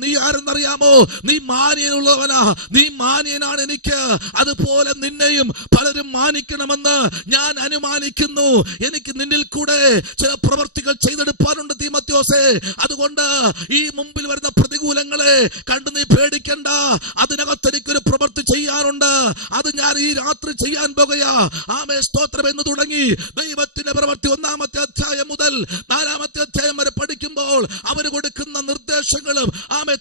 നീ ആരെന്നറിയാമോ? നീ മാന്യനുള്ളവനാ, നീ മാന്യനാണ് എനിക്ക്. അതുപോലെ നിന്നെയും പലരും മാനിക്കണമെന്ന് ഞാൻ അനുമാനിക്കുന്നു. എനിക്ക് നിന്നിൽ കൂടെ ചില പ്രവർത്തികൾ ചെയ്തെടുപ്പാനുണ്ട് തീമോഥെയോസേ. അതുകൊണ്ട് ഈ മുമ്പിൽ വരുന്ന പ്രതികൂലങ്ങളെ കണ്ടു നീ പേടിക്കണ്ട. അതിനകത്ത് എനിക്കൊരു പ്രവൃത്തി ചെയ്യാനുണ്ട്, അത് ഞാൻ ഈ രാത്രി ചെയ്യാൻ പോകുകയാ. സ്തോത്രം എന്ന് തുടങ്ങി ദൈവത്തിന്റെ പ്രവൃത്തി 1-ാമത്തെ അധ്യായം മുതൽ 4-ാമത്തെ അധ്യായം വരെ പഠിക്കുമ്പോൾ അവര് കൊടുക്കുന്ന നിർദ്ദേശങ്ങളും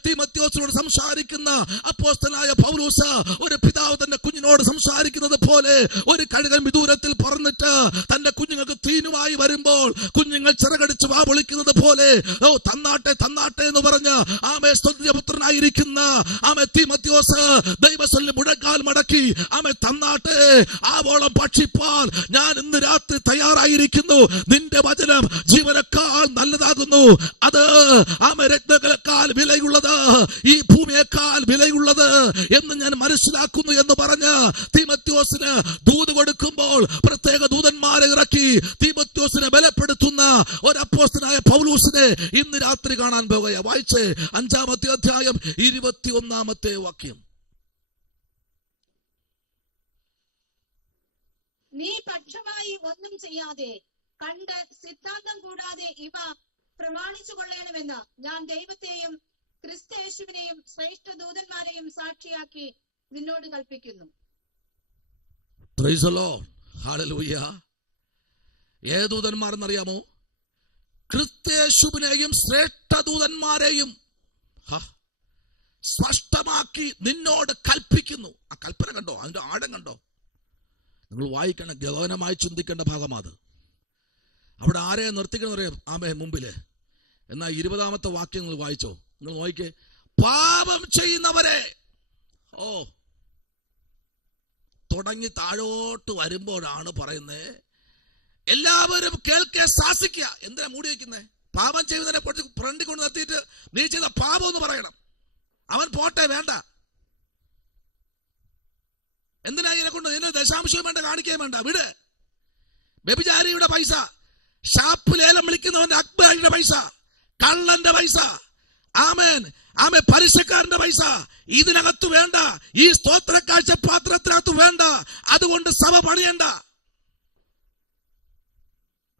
തീമോഥെയോസിനോട് സംസാരിക്കുന്ന അപ്പോസ്തലനായ പൗലോസ് ഒരു പിതാവ് തന്റെ കുഞ്ഞിനോട് സംസാരിക്കുന്നത് പോലെ, ഒരു കഴുകൻ വിദൂരത്തിൽ പറന്നിട്ട് തന്റെ കുഞ്ഞുങ്ങൾക്ക് തീനുമായി വരുമ്പോൾ കുഞ്ഞുങ്ങൾ ചിറകടിച്ച് വാ വിളിക്കുന്നത് പോലെ, തന്നാട്ടെ തന്നാട്ടെ എന്ന് പറഞ്ഞ് പുത്രനായിരിക്കുന്ന തീമോഥെയോസ് ദൈവസന്നിധിയിൽ മുഴങ്കാൽ മടക്കി തന്നാട്ടെ, ആവോളം ഭക്ഷിപ്പാൻ ഞാൻ ഇന്ന് രാത്രി തയ്യാറായിരിക്കുന്നു. നിന്റെ വചനം ജീവനേക്കാൾ നല്ലതാകുന്നു, അത് രത്നങ്ങളെക്കാൾ വിലയുള്ളത്, ഈ ഭൂമിയേക്കാൾ വിലയുള്ളത് എന്ന് ഞാൻ മനസ്സിലാക്കുന്നു എന്ന് പറഞ്ഞ് തീമോഥെയോസിന് ദൂത് കൊടുക്കുമ്പോൾ പ്രത്യേക ദൂതന്മാരെ ഇറക്കി തീമോഥെയോസിനെ ബലപ്പെടുത്തുന്ന ഒരു അപ്പോസ്തലനായ പൗലോസിനെ ഇന്ന് രാത്രി കാണാൻ പോകുകയാണ്. വായിച്ചേ 5-ാമത്തെ അധ്യായം 21-ാമത്തെ വാക്യം. നീ പക്ഷമായി ഒന്നും ചെയ്യാതെ കണ്ട് സിദ്ധാന്തം കൂടാതെ ഇവ പ്രമാണിച്ചു കൊള്ളണമെന്ന് ഞാൻ ദൈവത്തെയും ക്രിസ്തയേശുവിനെയും ശ്രേഷ്ഠ ദൂതന്മാരെയും സാക്ഷിയാക്കി നിന്നോട് കൽപ്പിക്കുന്നു. Praise the Lord. ഹല്ലേലൂയ. ഏത് ദൂതന്മാരെന്നറിയാമോ? ക്രിസ്തയേശുവിനെയും ശ്രേഷ്ഠ ദൂതന്മാരെയും സ്പഷ്ടമാക്കി നിന്നോട് കൽപ്പിക്കുന്നു. ആ കൽപ്പന കണ്ടോ? അതിന്റെ ആഴം കണ്ടോ? നിങ്ങൾ വായിക്കണം, ഗഹനമായി ചിന്തിക്കേണ്ട ഭാഗമാണ്. അവിടെ ആരെ നിർത്തിക്കണം അറിയാം? മുമ്പില്. എന്നാൽ 20-ാമത്തെ വാക്യം നിങ്ങൾ വായിച്ചോ? നിങ്ങൾ നോക്കിക്കേ, പാപം ചെയ്യുന്നവരെ. തുടങ്ങി താഴോട്ട് വരുമ്പോഴാണ് പറയുന്നത്, എല്ലാവരും കേൾക്കെ ശാസിക്കുക. എന്തിനാ മൂടി വയ്ക്കുന്നേ? പാപം ചെയ്യുന്നതിനെ ഫ്രണ്ടിൽ കൊണ്ട് നിർത്തിയിട്ട് നീ ചെയ്ത പാപം എന്ന് പറയണം. അവൻ പോട്ടെ, വേണ്ട. എന്തിനാ ഇതിനെ കൊണ്ട്? ഇതിന് ദശാംശവും വേണ്ട, കാണിക്കുകയും വേണ്ട, വിട്. വ്യഭിചാരിയുടെ പൈസ, ഷാപ്പ് ലേലം വിളിക്കുന്നവന്റെ അക്ബാരിയുടെ പൈസ, കള്ളന്റെ പൈസ, പലിശക്കാരന്റെ പൈസ ഇതിനകത്ത് വേണ്ട. ഈ സ്തോത്ര കാഴ്ച പാത്രത്തിനകത്ത് വേണ്ട. അതുകൊണ്ട് സഭ പണിയണ്ട.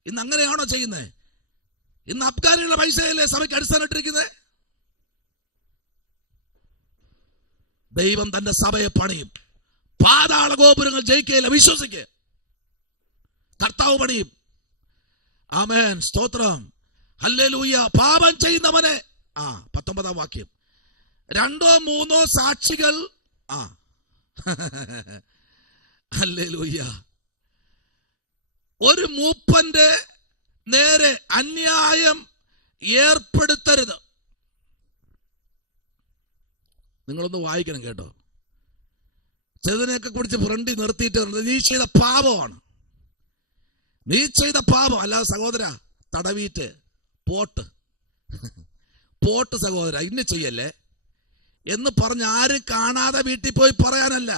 ഇന്ന് അങ്ങനെയാണോ ചെയ്യുന്നത്? ഇന്ന് അബ്കാരികളുടെ പൈസയല്ലേ സഭയ്ക്ക് അടിസ്ഥാനമിട്ടിരിക്കുന്നത്? ദൈവം തന്റെ സഭയെ പണിയും. പാതാള ഗോപുരങ്ങൾ ജയിക്കുകയില്ല, വിശ്വസിക്കുക. കർത്താവ് പണിയും. ആമേൻ, സ്തോത്രം, ഹല്ലേലൂയ. പാപം ചെയ്യുന്നവനെ 19-ാം വാക്യം, 2-3 സാക്ഷികൾ. ഹല്ലേലൂയ. ഒരു മൂപ്പന്റെ നേരെ അന്യായം ഏർപ്പെടുത്തരുത്. നിങ്ങളൊന്ന് വായിക്കണം കേട്ടോ. ചെതിനെയൊക്കെ കുറിച്ച് ഫ്രണ്ടിൽ നിർത്തിയിട്ട് നീ ചെയ്ത പാപമാണ്, നീ ചെയ്ത പാപം. അല്ലാതെ സഹോദര തടവീറ്റ് പോട്ട് സഹോദര ഇന്ന് ചെയ്യല്ലേ എന്ന് പറഞ്ഞ് ആരും കാണാതെ വീട്ടിൽ പോയി പറയാനല്ല.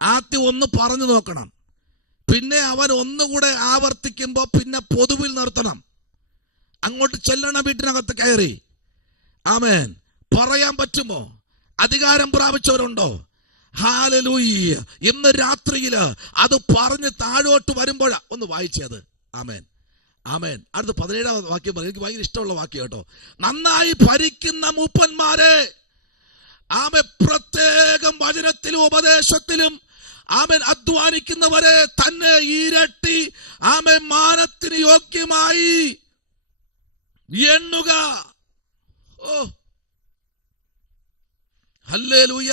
ആദ്യം ഒന്ന് പറഞ്ഞു നോക്കണം. പിന്നെ അവൻ ഒന്നുകൂടെ ആവർത്തിക്കുമ്പോ പിന്നെ പൊതുവിൽ നിർത്തണം. അങ്ങോട്ട് ചെല്ലണം, വീട്ടിനകത്ത് കയറി. ആമേൻ. പറയാൻ പറ്റുമോ? അധികാരം പ്രാപിച്ചവരുണ്ടോ? ഹല്ലേലൂയ. ഇന്ന് രാത്രിയില് അത് പറഞ്ഞ് താഴോട്ട് വരുമ്പോഴാ ഒന്ന് വായിച്ചത്. ആമേൻ, ആമേൻ. അടുത്ത 17-ാം വാക്യം പറയും. എനിക്ക് ഭയങ്കര ഇഷ്ടമുള്ള വാക്യം കേട്ടോ. നന്നായി ഭരിക്കുന്ന മൂപ്പന്മാരെ, പ്രത്യേകം വചനത്തിലും ഉപദേശത്തിലും അധ്വാനിക്കുന്നവരെ തന്നെ ഇരട്ടി മാനത്തിന് യോഗ്യമായി എണ്ണുക. ഹല്ലേലൂയ.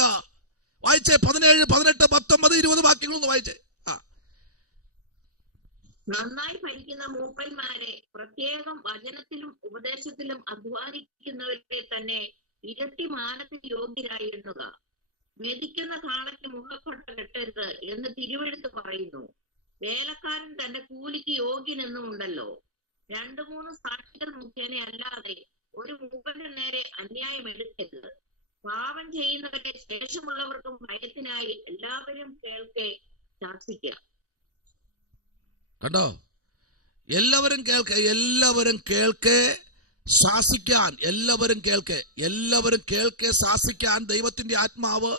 വായിച്ചേ 17, 18, 19, 20 വാക്യങ്ങളൊന്ന് വായിച്ചേ. നന്നായി ഭരിക്കുന്ന മൂപ്പന്മാരെ, പ്രത്യേകം വചനത്തിലും ഉപദേശത്തിലും അധ്വാനിക്കുന്നവരെ തന്നെ ഇരട്ടി മാനത്തിന് യോഗ്യരായി എണ്ണുക. മെതിക്കുന്ന കാളയ്ക്ക് മുഖക്കൊട്ട കെട്ടരുത് എന്ന് തിരുവെഴുത്ത് പറയുന്നു. വേലക്കാരൻ തന്റെ കൂലിക്ക് യോഗ്യനെന്നും ഉണ്ടല്ലോ. 2-3 സാക്ഷികൾ മുഖേന അല്ലാതെ ഒരു മൂപ്പന്റെ നേരെ അന്യായം എടുക്കരുത്. പാപം ചെയ്യുന്നവരെ ശേഷമുള്ളവർക്കും ഭയത്തിനായി എല്ലാവരും കേൾക്കെ ശാസിക്കുക. കണ്ടോ? എല്ലാവരും കേൾക്കെ ശാസിക്കാൻ, എല്ലാവരും കേൾക്കെ ശാസിക്കാൻ ദൈവത്തിന്റെ ആത്മാവ്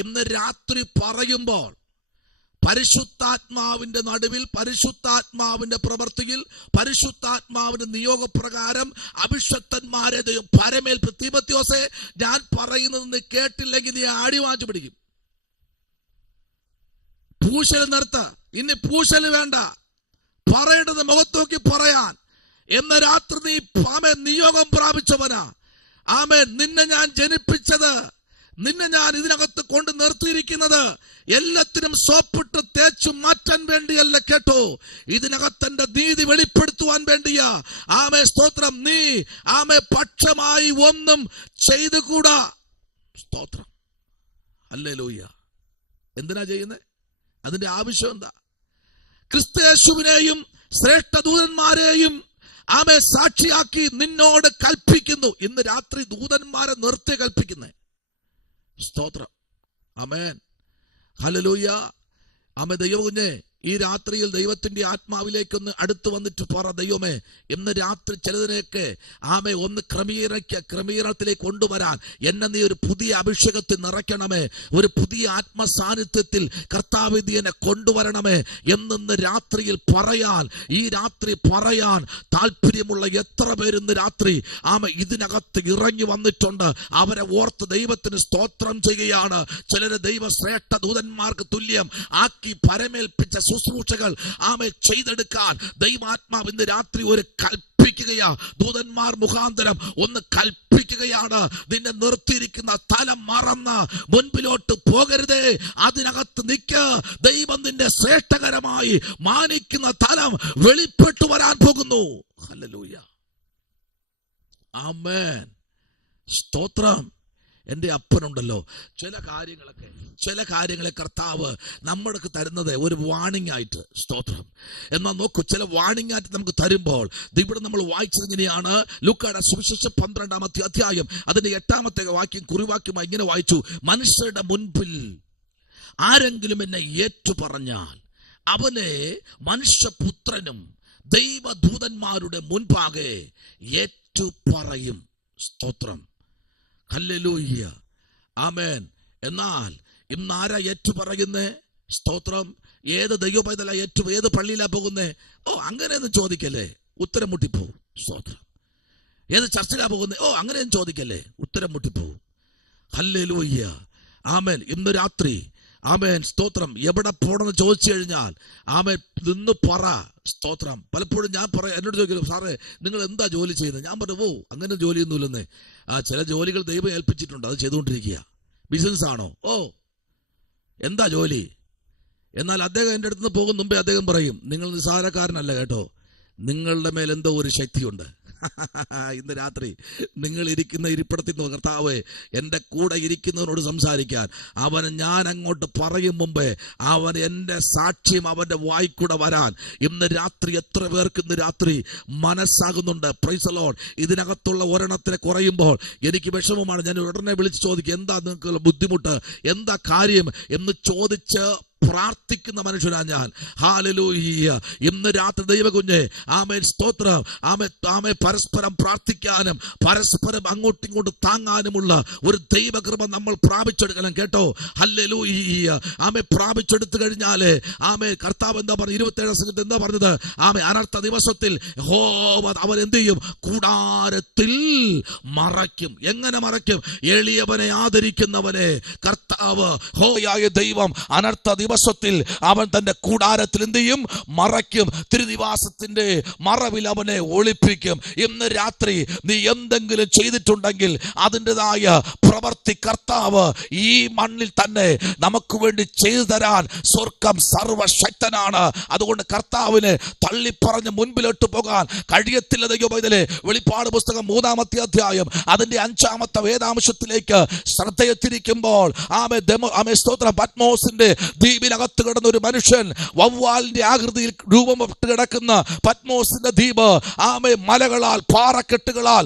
ഇന്ന് രാത്രി പറയുമ്പോൾ, പരിശുദ്ധാത്മാവിന്റെ നടുവിൽ, പരിശുദ്ധാത്മാവിന്റെ പ്രവൃത്തിയിൽ, പരിശുദ്ധാത്മാവിന്റെ നിയോഗപ്രകാരം അഭിഷക്തന്മാരെ ദൈവം പരമേൽപ്പ്. തീമോഥെയോസേ, ഞാൻ പറയുന്നത് നീ കേട്ടില്ലെങ്കിൽ നീ ആടി വാങ്ങിച്ചു പിടിക്കും. പൂശൽ നിർത്ത. ഇനി പൂശൽ വേണ്ട. പറയേണ്ടത് മുഖത്തോക്കി പറയാൻ. എന്ന രാത്രി നീ നിയോഗം പ്രാപിച്ചവനാ. ആമേൻ. നിന്നെ ഞാൻ ജനിപ്പിച്ചത്, നിന്നെ ഞാൻ ഇതിനകത്ത് കൊണ്ട് നിർത്തിയിരിക്കുന്നത് എല്ലാത്തിനും സോപ്പിട്ട് തേച്ചു മാറ്റാൻ വേണ്ടിയല്ല കേട്ടോ. ഇതിനകത്തെന്റെ നീതി വെളിപ്പെടുത്തുവാൻ വേണ്ടിയാ. ആമേ സ്തോത്രം. നീ ആമേ പക്ഷമായി ഒന്നും ചെയ്തുകൂടാ. സ്തോത്രം. ഹല്ലേലൂയ. എന്തിനാ ചെയ്യുന്നത്? അതിന്റെ ആവശ്യം എന്താ? ക്രിസ്തുയേശുവിനെയും ശ്രേഷ്ഠ ദൂതന്മാരെയും ആമേ സാക്ഷിയാക്കി നിന്നോട് കൽപ്പിക്കുന്നു. ഇന്ന് രാത്രി ദൂതന്മാരെ നിർത്തി കൽപ്പിക്കുന്നേ. സ്തോത്രം. ആമേൻ. ഹല്ലേലൂയ. ആമേ. ദൈവകുഞ്ഞേ, ഈ രാത്രിയിൽ ദൈവത്തിന്റെ ആത്മാവിലേക്കൊന്ന് അടുത്ത് വന്നിട്ട് പറ, ദൈവമേ, ഇന്ന് രാത്രി ചിലതിനെയൊക്കെ ആമേ ഒന്ന് ക്രമീകരണത്തിലേക്ക് കൊണ്ടുവരാൻ എന്നെ നീ ഒരു പുതിയ അഭിഷേകത്തിൽ നിറയ്ക്കണമേ, ഒരു പുതിയ ആത്മസാന്നിധ്യത്തിൽ കർത്താവേ നീ എന്നെ കൊണ്ടുവരണമേ എന്നിന്ന് രാത്രിയിൽ പറയാൻ, ഈ രാത്രി പറയാൻ താല്പര്യമുള്ള എത്ര പേരിന്ന് രാത്രി ആമേ ഇതിനകത്ത് ഇറങ്ങി വന്നിട്ടുണ്ട്. അവരെ ഓർത്ത് ദൈവത്തിന് സ്തോത്രം ചെയ്യുകയാണ്. ചിലര് ദൈവശ്രേഷ്ഠ ദൂതന്മാർക്ക് തുല്യം ആക്കി പരമേൽപ്പിച്ച ശുശ്രൂഷകൾ ആമേ ചെയ്തെടുക്കാൻ ദൈവാത്മാവ് ഇന്ന് രാത്രി ഒരു കൽപ്പിക്കുകയാ. ദൂതന്മാർ മുഖാന്തരം ഒന്ന് കൽപ്പിക്കുകയാണ്. നിന്നെ നിർത്തിയിരിക്കുന്ന സ്ഥലം മറന്ന് മുൻപിലോട്ട് പോകരുതേ. അതിനകത്ത് നിൽക്ക്. ദൈവം നിന്നെ ശ്രേഷ്ഠകരമായി മാനിക്കുന്ന സ്ഥലം വെളിപ്പെട്ടു വരാൻ പോകുന്നു. ഹല്ലേലൂയ. ആമേൻ. സ്തോത്രം. എൻ്റെ അപ്പനുണ്ടല്ലോ, ചില കാര്യങ്ങളെ കർത്താവ് നമ്മൾക്ക് തരുന്നത് ഒരു വാണിംഗ് ആയിട്ട്. സ്തോത്രം. എന്നാൽ നോക്കൂ, ചില വാണിംഗ് ആയിട്ട് നമുക്ക് തരുമ്പോൾ ഇവിടെ നമ്മൾ വായിച്ചത് ഇങ്ങനെയാണ്. ലൂക്കായുടെ സുവിശേഷം 12-ാമത്തെ അധ്യായം അതിന്റെ 8-ാമത്തെ വാക്യം കുറിവാക്യമായി ഇങ്ങനെ വായിച്ചു. മനുഷ്യരുടെ മുൻപിൽ ആരെങ്കിലും എന്നെ ഏറ്റുപറഞ്ഞാൽ അവനെ മനുഷ്യപുത്രനും ദൈവദൂതന്മാരുടെ മുൻപാകെ ഏറ്റുപറയും. സ്തോത്രം. ഹല്ലേലൂയ. ആമേൻ. എന്നാൽ ഇന്ന് ആരാ ഏറ്റുപറയുന്നേ? സ്തോത്രം. ഏത് ദൈവപൈതല ഏത് പള്ളിയിലാ പോകുന്നേ? അങ്ങനെയൊന്നും ചോദിക്കല്ലേ, ഉത്തരം മുട്ടിപ്പോവും. സ്തോത്രം. ഏത് ചർച്ചിലാ പോകുന്നേ? അങ്ങനെയൊന്നും ചോദിക്കല്ലേ, ഉത്തരം മുട്ടിപ്പോവും. ഹല്ലേലൂയ. ആമേൻ. ഇന്ന് രാത്രി ആമേൻ. സ്തോത്രം. എവിടെ പോണെന്ന് ചോദിച്ചു കഴിഞ്ഞാൽ ആമേൻ നിന്ന് പറ. സ്തോത്രം. പലപ്പോഴും ഞാൻ എന്നോട് ചോദിക്കുന്നു, സാറേ നിങ്ങൾ എന്താ ജോലി ചെയ്യുന്നത്? ഞാൻ പറഞ്ഞു, അങ്ങനെ ജോലിയൊന്നുമില്ലെന്നേ. ചില ജോലികൾ ദൈവം ഏൽപ്പിച്ചിട്ടുണ്ട്, അത് ചെയ്തുകൊണ്ടിരിക്കുക. ബിസിനസ് ആണോ? എന്താ ജോലി? എന്നാൽ അദ്ദേഹം എൻ്റെ അടുത്ത് നിന്ന് പോകും മുമ്പേ അദ്ദേഹം പറയും, നിങ്ങൾ നിസ്സാരക്കാരനല്ല കേട്ടോ, നിങ്ങളുടെ മേൽ എന്തോ ഒരു ശക്തിയുണ്ട്. ഇന്ന് രാത്രി നിങ്ങൾ ഇരിക്കുന്ന ഇരിപ്പിടത്തിൽ നിന്ന് കർത്താവേ എൻ്റെ കൂടെ ഇരിക്കുന്നവനോട് സംസാരിക്കാൻ അവന് ഞാൻ അങ്ങോട്ട് പറയും മുമ്പേ അവൻ എൻ്റെ സാക്ഷ്യം അവൻ്റെ വായിക്കൂടെ വരാൻ ഇന്ന് രാത്രി എത്ര പേർക്ക് ഇന്ന് രാത്രി മനസ്സാകുന്നുണ്ട്? Praise the Lord. ഇതിനകത്തുള്ള ഒരെണ്ണത്തിനെ കുറയുമ്പോൾ എനിക്ക് വിഷമമാണ്. ഞാൻ ഉടനെ വിളിച്ച് ചോദിക്കും, എന്താ നിങ്ങൾക്ക് ബുദ്ധിമുട്ട്, എന്താ കാര്യം എന്ന് ചോദിച്ച് പ്രാർത്ഥിക്കുന്ന മനുഷ്യനാ ഞാൻ. ഹല്ലേലൂയ. ഇന്ന് രാത്രി ദൈവകുഞ്ഞേ, ആമേൻ സ്തോത്രം. ആമേ പരസ്പരം പ്രാർത്ഥിക്കാനും പരസ്പരം അങ്ങോട്ടും ഇങ്ങോട്ടും താങ്ങാനുമുള്ള ഒരു ദൈവകൃപ നമ്മൾ പ്രാപിച്ചെടുക്കണം കേട്ടോ. ഹല്ലേലൂയ. ആമേ പ്രാപിച്ചെടുത്തു കഴിഞ്ഞാലേ ആമേ കർത്താവ് എന്താ പറഞ്ഞത്? 27 എന്താ പറഞ്ഞത്? ആമേ അനർത്ഥ ദിവസത്തിൽ അവൻ എന്ത് ചെയ്യും? കൂടാരത്തിൽ മറയ്ക്കും. എങ്ങനെ മറയ്ക്കും? എളിയവനെ ആദരിക്കുന്നവനെ കർത്താവ് ഹോയായ ദൈവം അനർത്ഥ ദിവസത്തിൽ അവൻ തന്റെ കൂടാരത്തിൽ എന്ത് ചെയ്യും? മറയ്ക്കും. തിരുനിവാസത്തിന്റെ മറവിൽ അവനെ ഒളിപ്പിക്കും. ഇന്ന് രാത്രി നീ എന്തെങ്കിലും ചെയ്തിട്ടുണ്ടെങ്കിൽ അതിൻ്റെതായ പ്രവൃത്തി കർത്താവ് ഈ മണ്ണിൽ തന്നെ നമുക്ക് വേണ്ടി ചെയ്തു തരാൻ സ്വർഗം സർവശക്തനാണ്. അതുകൊണ്ട് കർത്താവിനെ തള്ളിപ്പറഞ്ഞ് മുൻപിലോട്ട് പോകാൻ കഴിയത്തില്ല. ദൈവമേ, വെളിപ്പാട് പുസ്തകം 3-ാമത്തെ അധ്യായം അതിന്റെ 5-ാമത്തെ വേദാംശത്തിലേക്ക് ശ്രദ്ധയെത്തിരിക്കുമ്പോൾ സ്തോത്രം, പത്മോസിന്റെ ദ്വീപിനകത്ത് കിടന്ന ഒരു മനുഷ്യൻ, വവ്വാലിന്റെ ആകൃതിയിൽ രൂപപ്പെട്ട് കിടക്കുന്ന പത്മോസിന്റെ ദ്വീപ് മലകളാൽ പാറക്കെട്ടുകളാൽ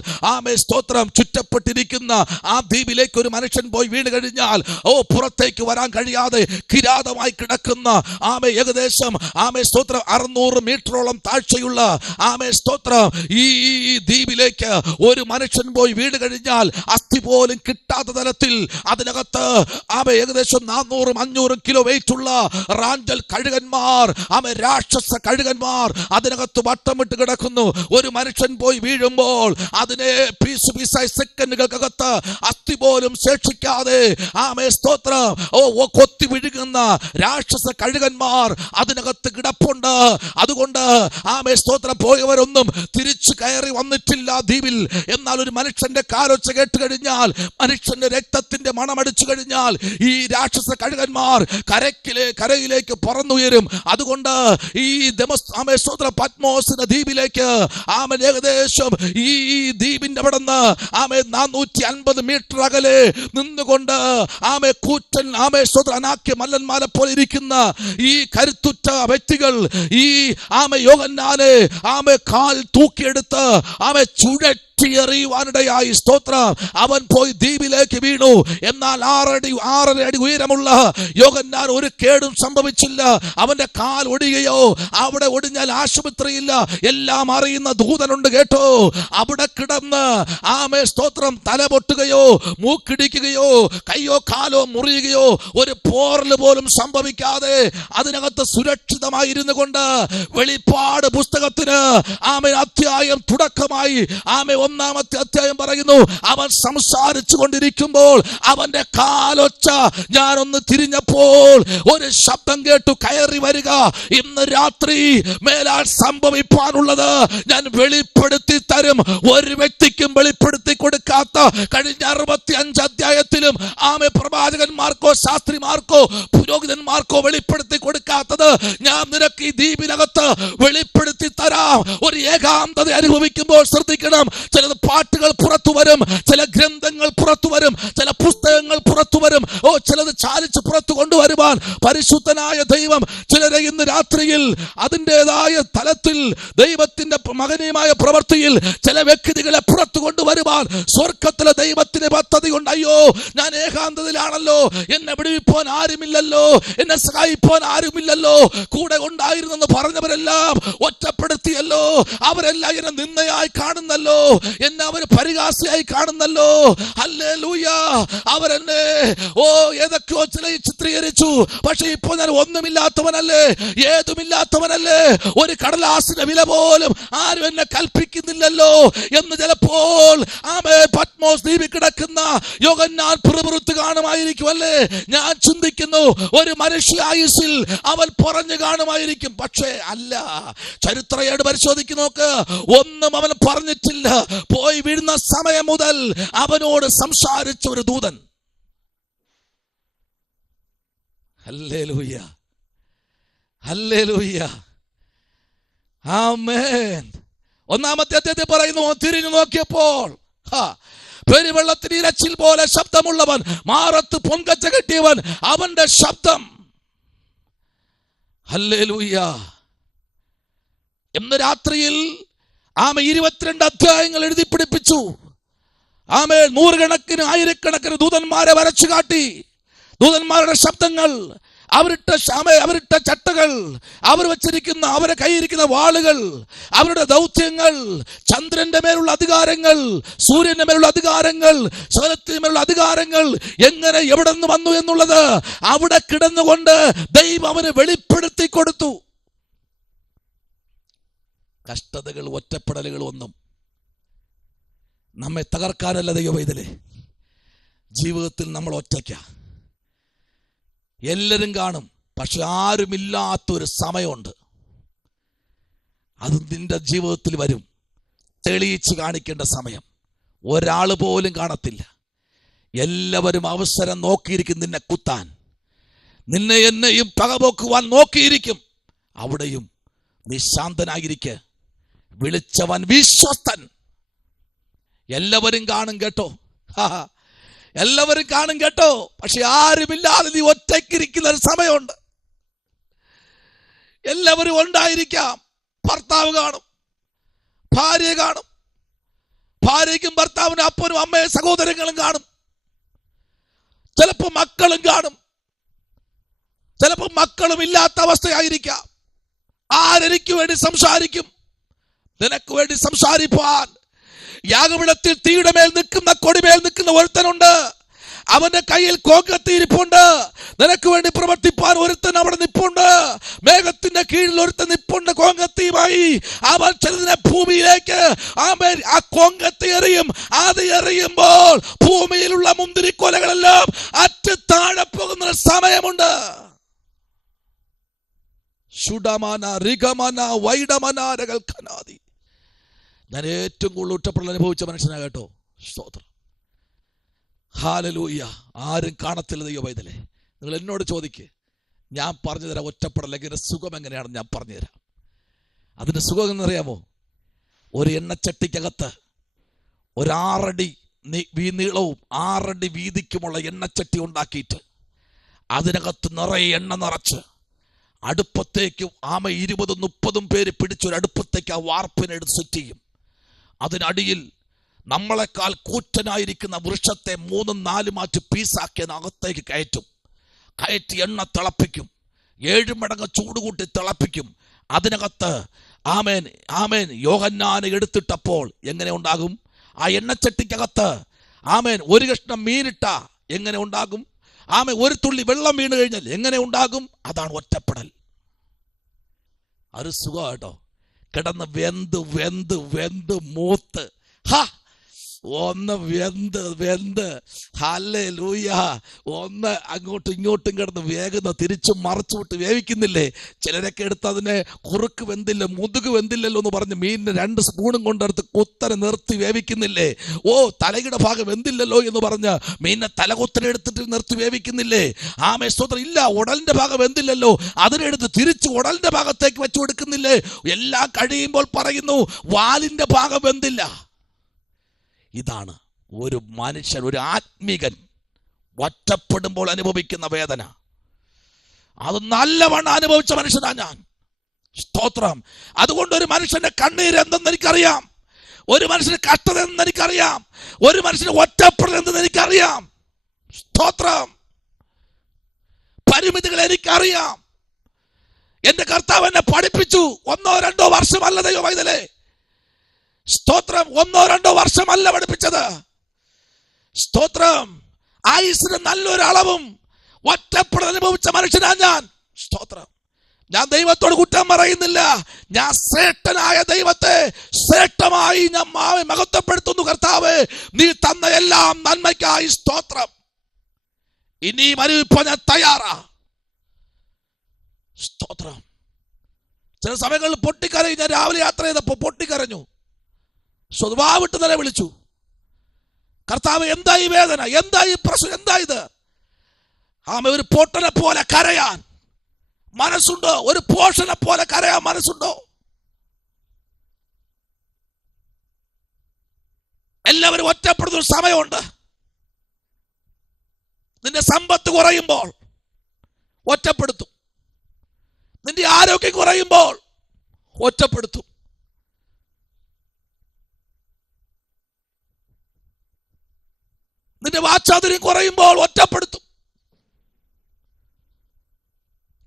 സ്തോത്രം ചുറ്റപ്പെട്ടിരിക്കുന്ന ആ ദ്വീപിലേക്ക് ഒരു മനുഷ്യൻ പോയി വീണ് കഴിഞ്ഞാൽ പുറത്തേക്ക് വരാൻ കഴിയാതെ കിരാതമായി കിടക്കുന്ന ഏകദേശം സ്തോത്രം 600 മീറ്ററോളം താഴ്ചയുള്ള സ്തോത്രം ഈ ദ്വീപിലേക്ക് ഒരു മനുഷ്യൻ പോയി വീണ് കഴിഞ്ഞാൽ അസ്ഥി പോലും കിട്ടാത്ത തലത്തിൽ അതിനകത്ത് ഏകദേശം 400-500 കിലോ വെയിറ്റ് ഉള്ള റാഞ്ചൽ കഴുകന്മാർ, രാക്ഷസ കഴുകന്മാർ അതിനകത്ത് വട്ടമിട്ട് കിടക്കുന്നു. ഒരു മനുഷ്യൻ പോയി വീഴുമ്പോൾ അതിനെ പീസായി സെക്കൻഡുകൾക്കകത്ത് അസ്ഥി പോലും ശേഷിക്കാതെ സ്തോത്രം കൊത്തി വിഴുകുന്ന രാക്ഷസ കഴുകന്മാർ അതിനകത്ത് കിടപ്പുണ്ട്. അതുകൊണ്ട് സ്തോത്രം, പോയവരൊന്നും തിരിച്ചു കയറി വന്നിട്ടില്ല ദ്വീപിൽ. എന്നാൽ ഒരു മനുഷ്യന്റെ കാലൊച്ച കേട്ട് കഴിഞ്ഞാൽ, മനുഷ്യന്റെ രക്തത്തിന്റെ മണമടിച്ചു കഴിഞ്ഞാൽ ഈ രാക്ഷസ കഴുകന്മാർ കരയിലേക്ക് പറന്നുയരും. അതുകൊണ്ട് ഈ പത്മോസിന്റെ ദ്വീപിലേക്ക് ഏകദേശം ഈ ദ്വീപിന്റെ അവിടെ നിന്ന് 450 മീറ്റർ അകലെ നിന്നുകൊണ്ട് കൂറ്റൻ അനാക്യ മല്ലന്മാരെ പോലെ ഇരിക്കുന്ന ഈ കരുത്തുറ്റ വ്യക്തികൾ ഈ യോഹന്നാനെ കാൽ തൂക്കിയെടുത്ത് എറിയുവാനിടയായി. സ്തോത്രം, അവൻ പോയി ദ്വീപിലേക്ക് വീണു. എന്നാൽ 6 അടി ഉയരമുള്ള യോഹന്നാൻ ഒരു കേടും സംഭവിച്ചില്ല. അവന്റെ കാൽ ഒടിയുകയോ, അവിടെ ഒടിഞ്ഞാൽ ആശുപത്രിയില്ല, എല്ലാം അറിയുന്ന ദൂതനുണ്ട് കേട്ടോ. അവിടെ കിടന്ന് സ്തോത്രം തല പൊട്ടുകയോ മൂക്കിടിക്കുകയോ കയ്യോ കാലോ മുറിയുകയോ ഒരു പോറൽ പോലും സംഭവിക്കാതെ അതിനകത്ത് സുരക്ഷിതമായിരുന്നു കൊണ്ട് വെളിപ്പാട് പുസ്തകത്തിന് അധ്യായം തുടക്കമായി 1-ാമത്തെ അധ്യായം പറയുന്നു, അവൻ സംസാരിച്ചു കൊണ്ടിരിക്കുമ്പോൾ അവന്റെ കാലൊച്ച ഞാനൊന്ന് തിരിഞ്ഞപ്പോൾ ഒരു ശബ്ദം കേട്ടു, കയറി വരിക, ഇന്ന് രാത്രി മേലാൽ സംഭവിപ്പാനുള്ളത് ഞാൻ വെളിപ്പെടുത്തി തരും. ഒരു വ്യക്തിക്കും വെളിപ്പെടുത്തി കൊടുക്കാത്ത കഴിഞ്ഞ 65 അധ്യായത്തിലും പ്രവാചകന്മാർക്കോ ശാസ്ത്രിമാർക്കോ പുരോഹിതന്മാർക്കോ വെളിപ്പെടുത്തി കൊടുക്കാത്തത് ഞാൻ നിനക്ക് ഈ ദ്വീപിനകത്ത് വെളിപ്പെടുത്തി തരാം. ഒരു ഏകാന്തത അനുഭവിക്കുമ്പോൾ ശ്രദ്ധിക്കണം, ചിലത് പാട്ടുകൾ പുറത്തു വരും, ചില ഗ്രന്ഥങ്ങൾ പുറത്തു വരും, ചില പുസ്തകങ്ങൾ പുറത്തു വരും, ചിലത് ചാലിച്ച് പുറത്തു കൊണ്ടുവരുവാൻ പരിശുദ്ധനായ ദൈവം ചിലരെ ഇന്ന് രാത്രിയിൽ അതിൻ്റെതായ തലത്തിൽ ദൈവത്തിന്റെ മകനീയമായ പ്രവൃത്തിയിൽ ചില വ്യക്തികളെ പുറത്തു കൊണ്ടുവരുവാൻ സ്വർഗത്തിലെ ദൈവത്തിന്റെ പദ്ധതി കൊണ്ട്. അയ്യോ, ഞാൻ ഏകാന്തതയിലാണല്ലോ, എന്നെ വിടുവിപ്പാൻ ആരുമില്ലല്ലോ, എന്നെ സഹായിപ്പാൻ ആരുമില്ലല്ലോ, കൂടെ ഉണ്ടായിരുന്നെന്ന് പറഞ്ഞവരെല്ലാം ഒറ്റപ്പെടുത്തിയല്ലോ, അവരെല്ലാം എന്നെ നിന്ദയായി കാണുന്നല്ലോ, എന്നെ അവർ പരിഹാസിയായി കാണുന്നല്ലോ. ഹല്ലേലൂയ, അവരെന്നെ ഏതൊക്കെയോ ചില ചിത്രീകരിച്ചു. പക്ഷെ ഇപ്പോൾ ഞാൻ ഒന്നുമില്ലാത്തവനല്ലേ, ഏതുമില്ലാത്തവനല്ലേ, ഒരു കടലാസിന്റെ വില പോലും ആരും എന്നെ കൽപ്പിക്കുന്നില്ലല്ലോ എന്ന് ചിലപ്പോൾ പത്മോസ് ദ്വീപിൽ കിടക്കുന്ന യോഹന്നാൻ പിറുപിറുത്ത് കാണുമായിരിക്കുമല്ലേ. ഞാൻ ചിന്തിക്കുന്നു, ഒരു മനുഷ്യായുസ്സിൽ അവൻ പറഞ്ഞു കാണുമായിരിക്കും. പക്ഷേ അല്ല, ചരിത്രയോട് പരിശോധിക്ക് നോക്ക്, ഒന്നും അവൻ പറഞ്ഞിട്ടില്ല. പോയി വീഴുന്ന സമയം മുതൽ അവനോട് സംസാരിച്ച ഒരു ദൂതൻ. ഹല്ലേലൂയ, ഹല്ലേലൂയ, ആമേൻ. 1-ാമത്തെ അധ്യായത്തിൽ പറയുന്നു, തിരിഞ്ഞു നോക്കിയപ്പോൾ പെരുവെള്ളത്തിന് ഇരച്ചിൽ പോലെ ശബ്ദമുള്ളവൻ, മാറത്ത് പൊൻകച്ച കെട്ടിയവൻ, അവന്റെ ശബ്ദം. ഹല്ലേലൂയ. ഇന്ന് രാത്രിയിൽ 22 അധ്യായങ്ങൾ എഴുതി പിടിപ്പിച്ചു. നൂറുകണക്കിന് ആയിരക്കണക്കിന് ദൂതന്മാരെ വരച്ചു കാട്ടി. ദൂതന്മാരുടെ ശബ്ദങ്ങൾ, അവരിട്ട ചട്ടകൾ, അവർ വച്ചിരിക്കുന്ന, അവരെ കയ്യിരിക്കുന്ന വാളുകൾ, അവരുടെ ദൗത്യങ്ങൾ, ചന്ദ്രന്റെ മേലുള്ള അധികാരങ്ങൾ, സൂര്യന്റെ മേലുള്ള അധികാരങ്ങൾ, സകലത്തിന് മേലുള്ള അധികാരങ്ങൾ എങ്ങനെ എവിടെ നിന്ന് വന്നു എന്നുള്ളത് അവിടെ കിടന്നുകൊണ്ട് ദൈവം അവന് വെളിപ്പെടുത്തി കൊടുത്തു. കഷ്ടതകൾ, ഒറ്റപ്പെടലുകൾ ഒന്നും നമ്മെ തകർക്കാനല്ല ദൈവവൈതലേ. ജീവിതത്തിൽ നമ്മൾ ഒറ്റയ്ക്ക, എല്ലാവരും കാണും, പക്ഷെ ആരുമില്ലാത്തൊരു സമയമുണ്ട്. അത് നിന്റെ ജീവിതത്തിൽ വരും. തെളിയിച്ച് കാണിക്കേണ്ട സമയം. ഒരാൾ പോലും കാണത്തില്ല. എല്ലാവരും അവസരം നോക്കിയിരിക്കും നിന്നെ കുത്താൻ, നിന്നെ എന്നെയും പകപോക്കുവാൻ നോക്കിയിരിക്കും. അവിടെയും നീ ശാന്തനായിരിക്കെ. വിളിച്ചവൻ വിശ്വസ്തൻ. എല്ലാവരും കാണും കേട്ടോ, എല്ലാവരും കാണും കേട്ടോ. പക്ഷെ ആരുമില്ലാതെ നീ ഒറ്റയ്ക്കിരിക്കുന്ന ഒരു സമയമുണ്ട്. എല്ലാവരും ഉണ്ടായിരിക്കാം. ഭർത്താവ് കാണും, ഭാര്യ കാണും, ഭാര്യയ്ക്കും ഭർത്താവിനും അപ്പനും അമ്മയും സഹോദരങ്ങളും കാണും. ചിലപ്പോൾ മക്കളും കാണും, ചിലപ്പോൾ മക്കളും ഇല്ലാത്ത അവസ്ഥയായിരിക്കാം. ആരെനിക്ക് വേണ്ടി സംസാരിക്കും? നിനക്ക് വേണ്ടി സംസാരിപ്പാൻ യാഗപീഠത്തിൽ തീയുടെ മേൽ നിൽക്കുന്ന കൊടിമേൽ നിൽക്കുന്ന ഒരുത്തനുണ്ട്. അവന്റെ കയ്യിൽ കോങ്കത്തിയിരിപ്പുണ്ട്. നിനക്ക് വേണ്ടി പ്രവർത്തിപ്പാൻ ഒരുത്തൻ അവിടെ നിപ്പുണ്ട്. മേഘത്തിന്റെ കീഴിൽ ഒരുത്തൻ നിപ്പുണ്ട് കോങ്കത്തിയുമായി. അവൻ ചിലതിനെ ഭൂമിയിലേക്ക് ആ കോങ്കത്തി എറിയും. അത് എറിയുമ്പോൾ ഭൂമിയിലുള്ള മുന്തിരിക്കൊലകളെല്ലാം അറ്റ് താഴെ പോകുന്ന സമയമുണ്ട്. ശുഡമന റിഗമന വൈഡമനാരകൾ ഖനാദി. ഞാൻ ഏറ്റവും കൂടുതൽ ഒറ്റപ്പെടൽ അനുഭവിച്ച മനുഷ്യനാ കേട്ടോ. സ്തോത്രം, ഹല്ലേലൂയ. ആരും കാണത്തില്ല ദൈവ പൈതലേ. നിങ്ങൾ എന്നോട് ചോദിക്ക്, ഞാൻ പറഞ്ഞു തരാം. ഒറ്റപ്പെടൽ എങ്ങനെ, സുഖം എങ്ങനെയാണെന്ന് ഞാൻ പറഞ്ഞു തരാം. അതിന്റെ സുഖം എന്നറിയാമോ? ഒരു എണ്ണച്ചട്ടിക്കകത്ത് ഒരു 6 അടി നീളവും 6 അടി വീതിക്കുമുള്ള എണ്ണച്ചട്ടി ഉണ്ടാക്കിയിട്ട് അതിനകത്ത് നിറയെ എണ്ണ നിറച്ച് അടുപ്പത്തേക്ക് 20-30 പേര് പിടിച്ചൊരു അടുപ്പത്തേക്ക് ആ വാർപ്പിനെടുത്ത് സെറ്റ് ചെയ്യും. അതിനടിയിൽ നമ്മളെക്കാൾ കൂറ്റനായിരിക്കുന്ന വൃക്ഷത്തെ 3-4 മാറ്റി പീസാക്കി അകത്തേക്ക് കയറ്റി എണ്ണ തിളപ്പിക്കും. 7 മടങ്ങ് ചൂടുകൂട്ടി തിളപ്പിക്കും. അതിനകത്ത് ആമേൻ ആമേൻ യോഹന്നാനെ എടുത്തിട്ടപ്പോൾ എങ്ങനെ ഉണ്ടാകും? ആ എണ്ണച്ചട്ടിക്കകത്ത് ആമേൻ ഒരു കഷ്ണം മീനിട്ട എങ്ങനെ ഉണ്ടാകും? ആമേൻ ഒരു തുള്ളി വെള്ളം വീണ് കഴിഞ്ഞാൽ എങ്ങനെ ഉണ്ടാകും? അതാണ് ഒറ്റപ്പെടൽ. അത് സുഖം കേട്ടോ. കിടന്ന് വെന്ത് മൂത്ത് ഒന്ന് വെന്ത് ഹല്ലേലൂയ ഒന്ന് അങ്ങോട്ടും ഇങ്ങോട്ടും കിടന്ന് വേഗുന്ന തിരിച്ചും മറിച്ചു വിട്ട് വേവിക്കുന്നില്ലേ? ചിലരൊക്കെ എടുത്ത് അതിനെ കുറുക്ക് വെന്തില്ല മുതുക് വെന്തില്ലല്ലോ എന്ന് പറഞ്ഞ് മീനിന് 2 സ്പൂണും കൊണ്ടെടുത്ത് കുത്തനെ നിർത്തി വേവിക്കുന്നില്ലേ? ഓ തലയുടെ ഭാഗം വെന്തില്ലല്ലോ എന്ന് പറഞ്ഞ് മീനിനെ തലകുത്തനെ എടുത്തിട്ട് നിർത്തി വേവിക്കുന്നില്ലേ? ആമേ സ്തോത്രം. ഇല്ല, ഉടലിന്റെ ഭാഗം വെന്തില്ലല്ലോ, അതിനെടുത്ത് തിരിച്ച് ഉടലിന്റെ ഭാഗത്തേക്ക് വെച്ചു കൊടുക്കുന്നില്ലേ? എല്ലാം കഴിയുമ്പോൾ പറയുന്നു വാലിന്റെ ഭാഗം വെന്തില്ല. ഇതാണ് ഒരു മനുഷ്യൻ, ഒരു ആത്മീകൻ ഒറ്റപ്പെടുമ്പോൾ അനുഭവിക്കുന്ന വേദന. അത് നല്ലവണ്ണം അനുഭവിച്ച മനുഷ്യനാ ഞാൻ. സ്തോത്രം. അതുകൊണ്ട് ഒരു മനുഷ്യന്റെ കണ്ണീര് എന്തെന്ന് എനിക്കറിയാം, ഒരു മനുഷ്യന് കഷ്ടത എന്തെന്ന് എനിക്കറിയാം, ഒരു മനുഷ്യന് ഒറ്റപ്പെടൽ എന്തെന്ന് എനിക്കറിയാം. സ്തോത്രം. പരിമിതികൾ എനിക്കറിയാം. എന്റെ കർത്താവ് എന്നെ പഠിപ്പിച്ചു. 1-2 വർഷമല്ല ദൈവ പൈതലേ. സ്തോത്രം. 1-2 വർഷമല്ല പഠിപ്പിച്ചത്. സ്തോത്രം. ആയുസ്സിന് നല്ലൊരു അളവും ഒറ്റപ്പെടൽ അനുഭവിച്ച മനുഷ്യനാ ഞാൻ. സ്തോത്രം. ഞാൻ ദൈവത്തോട് കുറ്റം പറയുന്നില്ല. ഞാൻ ശ്രേഷ്ഠനായ ദൈവത്തെ ശ്രേഷ്ഠമായി ഞാൻ മഹത്വപ്പെടുത്തുന്നു. കർത്താവേ, നീ തന്ന എല്ലാം നന്മയ്ക്കായി സ്തോത്രം. ഇനിയും അനുഭവിപ്പാൻ ഞാൻ തയ്യാറാ. സ്തോത്രം. ചില സമയങ്ങളിൽ പൊട്ടിക്കരയും. ഞാൻ രാവിലെ യാത്ര ചെയ്തപ്പോ പൊട്ടിക്കരഞ്ഞു. സ്വഭാവിട്ട് നില വിളിച്ചു, കർത്താവ് എന്തായി വേദന, എന്തായി പ്രശ്നം, എന്തായത്? ആമ ഒരു പൊട്ടനെ പോലെ കരയാൻ മനസ്സുണ്ടോ? ഒരു പോഷനെ പോലെ കരയാൻ മനസ്സുണ്ടോ? എല്ലാവരും ഒറ്റപ്പെടുന്ന ഒരു സമയമുണ്ട്. നിന്റെ സമ്പത്ത് കുറയുമ്പോൾ ഒറ്റപ്പെടുത്തും. നിന്റെ ആരോഗ്യം കുറയുമ്പോൾ ഒറ്റപ്പെടുത്തും. നിന്റെ വാചാതുര്യം കുറയുമ്പോൾ ഒറ്റപ്പെടുത്തും.